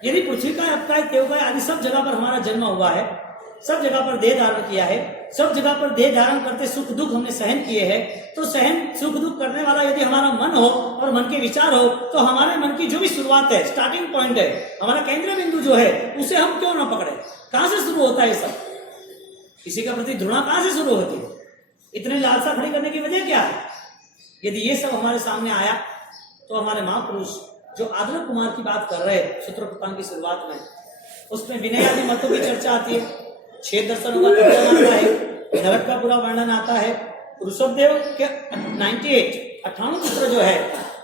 यदि पृथ्वी का, आपका, देव का आदि सब जगह पर हमारा जन्म हुआ है, सब जगह पर देह धारण किया है, सब जगह पर देह धारण करते सुख दुख हमने सहन किए हैं, तो सहन सुख दुख करने वाला यदि हमारा मन हो और मन के विचार हो, तो हमारे मन की जो भी शुरुआत है, स्टार्टिंग पॉइंट है, हमारा केंद्र बिंदु जो है, उसे हम क्यों ना पकड़े। कहां से शुरू होता है सब? किसी का प्रति घृणा कहां से शुरू होती है? इतने लालसा खड़ी करने की वजह क्या है? यदि ये सब हमारे सामने आया तो हमारे महापुरुष जो आदर कुमार की बात कर रहे हैं सूत्रपुटान की शुरुआत में, उसमें विनय आदि मतों की चर्चा आती है, 6 दर्शनों का वर्णन आता है, नरक का पूरा वर्णन आता है, ऋषभदेव के 98 पुत्र जो है,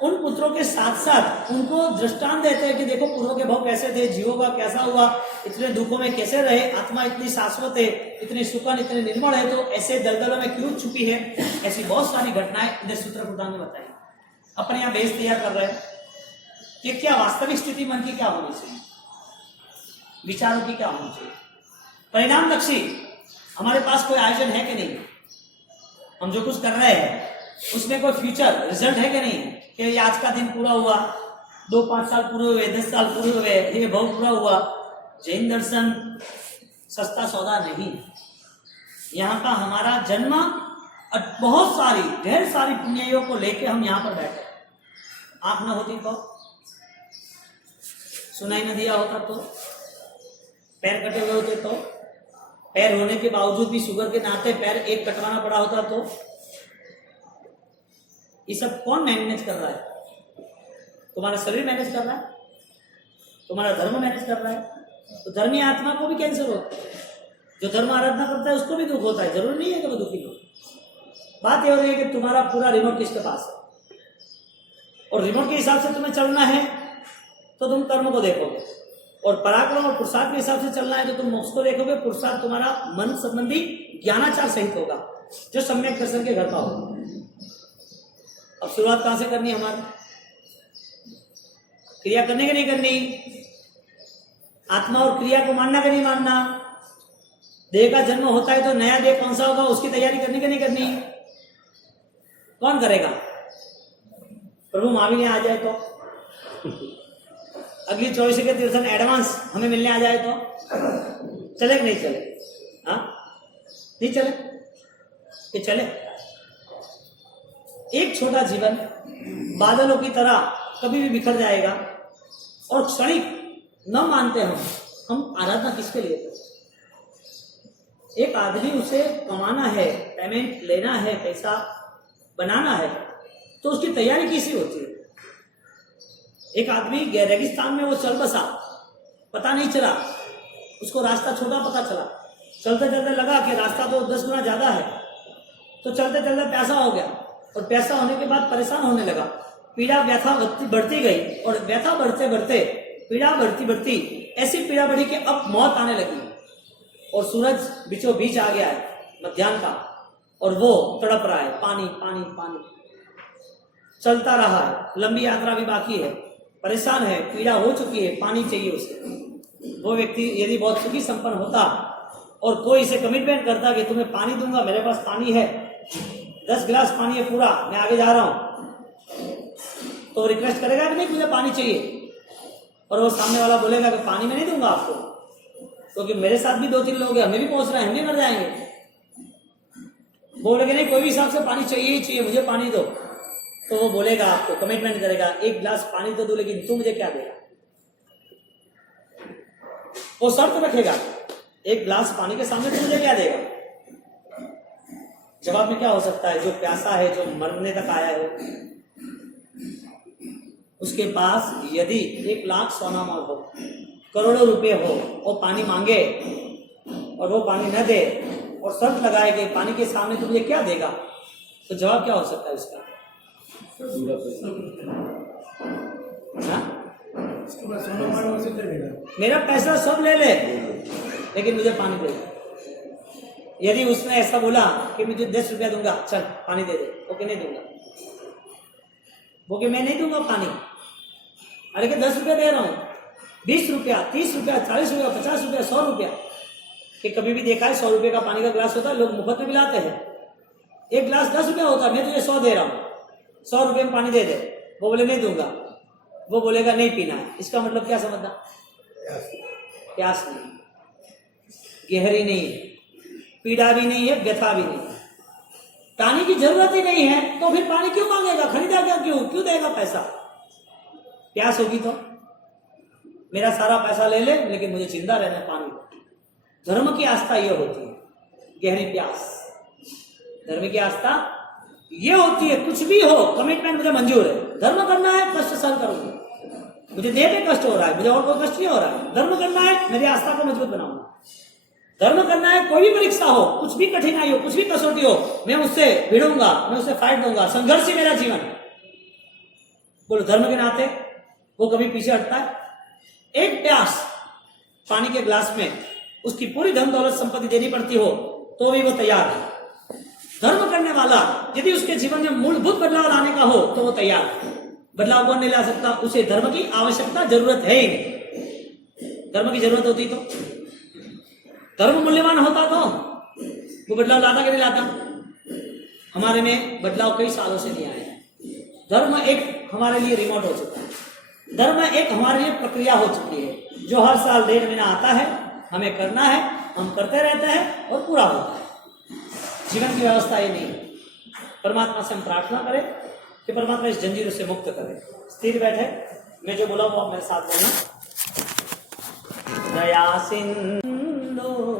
उन पुत्रों के साथ साथ उनको दृष्टांत देते हैं कि देखो पूर्व के भाव कैसे थे, जीवों का कैसा हुआ, इतने दुखों में कैसे रहे, आत्मा इतनी शाश्वत है, इतनी सुखन, इतने निर्मल है, तो ऐसे दलदलों में क्यों छुपी है। ऐसी बहुत सारी घटनाएं इन्हें सूत्रपुटान में बताई। अपने यहाँ बेस तैयार कर रहे हैं कि क्या वास्तविक स्थिति मन की क्या होनी चाहिए, विचारों की क्या होनी चाहिए, परिणाम लक्षी हमारे पास कोई आयोजन है कि नहीं, हम जो कुछ कर रहे हैं उसमें कोई फ्यूचर रिजल्ट है कि नहीं, कि आज का दिन पूरा हुआ, 2-5 साल पूरे हुए, 10 साल पूरे हुए, ये बहुत पूरा हुआ। जैन दर्शन सस्ता सौदा नहीं। यहाँ का हमारा जन्म बहुत सारी ढेर सारी पुण्यों को लेके हम यहाँ पर बैठे। आंख न होती तो, सुनाई न दिया होता तो, पैर कटे हुए होते तो, पैर होने के बावजूद भी शुगर के नाते पैर एक कटवाना पड़ा होता तो, ये सब कौन मैनेज कर रहा है? तुम्हारा शरीर मैनेज कर रहा है, तुम्हारा धर्म मैनेज कर रहा है। तो धर्मी आत्मा को भी कैंसर होता है, जो धर्म आराधना करता है उसको भी दुख होता है। जरूरी नहीं है कि वो दुखी हो। बात यह हो रही है कि तुम्हारा पूरा रिमोट किसके पास है, और रिमोट के हिसाब से तुम्हें चलना है तो तुम कर्म को देखोगे, और पराक्रम और पुरुषार्थ के हिसाब से चलना है तो तुम मोक्ष को देखोगे। पुरुषार्थ तुम्हारा मन संबंधी ज्ञानाचार सहित होगा, जो सम्यक दर्शन के घर का होगा। अब शुरुआत कहां से करनी है? हमारी क्रिया करने की नहीं करनी, आत्मा और क्रिया को मानना कि नहीं मानना, देह का जन्म होता है तो नया देह कौन सा होगा उसकी तैयारी करनी कि नहीं करनी, कौन करेगा? प्रभु महावीर आ जाए तो, अगली 24 के तीर्थन एडवांस हमें मिलने आ जाए तो चले कि नहीं चले? हाँ, नहीं चले कि चले? एक छोटा जीवन बादलों की तरह कभी भी बिखर जाएगा, और क्षणिक न मानते हम आराधना किसके लिए करते? एक आदमी उसे कमाना है, पेमेंट लेना है, पैसा बनाना है, तो उसकी तैयारी कैसी होती है? एक आदमी रेगिस्तान में वो चल बसा, पता नहीं चला, उसको रास्ता छोटा पता चला, चलते चलते लगा कि रास्ता तो 10 गुना ज्यादा है, तो चलते चलते प्यासा हो गया, और प्यासा होने के बाद परेशान होने लगा। पीड़ा व्यथा बढ़ती गई, और व्यथा बढ़ते बढ़ते पीड़ा बढ़ती ऐसी पीड़ा बढ़ी कि अब मौत आने लगी, और सूरज बीचों बीच आ गया है मध्याह्न का, और वो तड़प रहा है, पानी पानी पानी। चलता रहा है, लंबी यात्रा भी बाकी है, परेशान है, पीड़ा हो चुकी है, पानी चाहिए उसे। वो व्यक्ति यदि बहुत सुखी संपन्न होता और कोई इसे कमिटमेंट करता कि तुम्हें पानी दूंगा, मेरे पास पानी है, 10 गिलास पानी है पूरा, मैं आगे जा रहा हूं, तो रिक्वेस्ट करेगा कि नहीं मुझे पानी चाहिए, और वो सामने वाला बोलेगा कि पानी में नहीं दूंगा आपको, क्योंकि मेरे साथ भी 2-3 लोग हैं, हमें भी पहुंच रहे हैं, हम भी मर जाएंगे। बोलेगे नहीं, कोई भी हिसाब से पानी चाहिए ही चाहिए, मुझे पानी दो, तो वो बोलेगा आपको, कमिटमेंट करेगा, 1 गिलास पानी तो दो, लेकिन तू मुझे क्या देगा? वो शर्त रखेगा, 1 गिलास पानी के सामने तू मुझे क्या देगा? जवाब में क्या हो सकता है? जो प्यासा है, जो मरने तक आया है, उसके पास यदि 1 लाख सोना मोल हो, करोड़ों रुपए हो, और पानी मांगे और वो पानी न दे, और शर्त लगाए कि पानी के सामने तू मुझे क्या देगा, तो जवाब क्या हो सकता है उसका? मेरा पैसा सब ले ले, लेकिन मुझे पानी दे। यदि उसने ऐसा बोला कि मुझे 10 रुपया दूंगा, चल पानी दे दे, ओके नहीं दूंगा, वो कि मैं नहीं दूंगा पानी, अरे कि 10 रुपया दे रहा हूं, 20 रुपया, 30 रुपया, 40 रुपया, 50 रुपया, 100 रुपया। कि कभी भी देखा है 100 रुपये का पानी का गिलास होता है, लोग मुफ्त में पिलाते हैं। 1 गिलास 10 रुपया होता है, मैं तुझे 100 दे रहा हूं, 100 रुपये में पानी दे दे। वो बोले नहीं दूंगा, वो बोलेगा नहीं पीना है। इसका मतलब क्या समझना? प्यास नहीं, गहरी नहीं है, पीड़ा भी नहीं है, व्यथा भी नहीं है, पानी की जरूरत ही नहीं है, तो फिर पानी क्यों मांगेगा? खरीदा क्या? क्यों देगा पैसा? प्यास होगी तो मेरा सारा पैसा ले ले, लेकिन मुझे जिंदा रहना है पानी। धर्म की आस्था ये होती है, गहरी प्यास। धर्म की आस्था ये होती है, कुछ भी हो कमिटमेंट मुझे मंजूर है। धर्म करना है, कष्ट सहन करूंगा, मुझे देह पे कष्ट हो रहा है, मुझे और कोई कष्ट नहीं हो रहा है। धर्म करना है, मेरी आस्था को मजबूत बनाऊंगा। धर्म करना है, कोई भी परीक्षा हो, कुछ भी कठिनाई हो, कुछ भी कसौटी हो, मैं उससे भिड़ूंगा, मैं उससे फाइट दूंगा। संघर्ष ही मेरा जीवन। बोलो, धर्म के नाते वो कभी पीछे हटता है? एक प्यास पानी के ग्लास में उसकी पूरी धन दौलत संपत्ति देनी पड़ती हो तो भी वो तैयार है। धर्म करने वाला यदि उसके जीवन में मूलभूत बदलाव लाने का हो तो वो तैयार है। बदलाव कौन नहीं ला सकता? उसे धर्म की आवश्यकता, जरूरत है ही नहीं। धर्म की जरूरत होती तो, धर्म मूल्यवान होता तो वो बदलाव लाता कि नहीं लाता? हमारे में बदलाव कई सालों से नहीं आया है। धर्म एक हमारे लिए रिमोट हो चुका है। धर्म एक हमारे लिए प्रक्रिया हो चुकी है, जो हर साल 1.5 महीना आता है, हमें करना है, हम करते रहते हैं और पूरा होता है। जीवन की व्यवस्था ये नहीं है। परमात्मा से हम प्रार्थना करें कि परमात्मा इस जंजीरों से मुक्त करे। स्थिर बैठे, मैं जो बोला वो आप मेरे साथ बोलना। दया सिंधु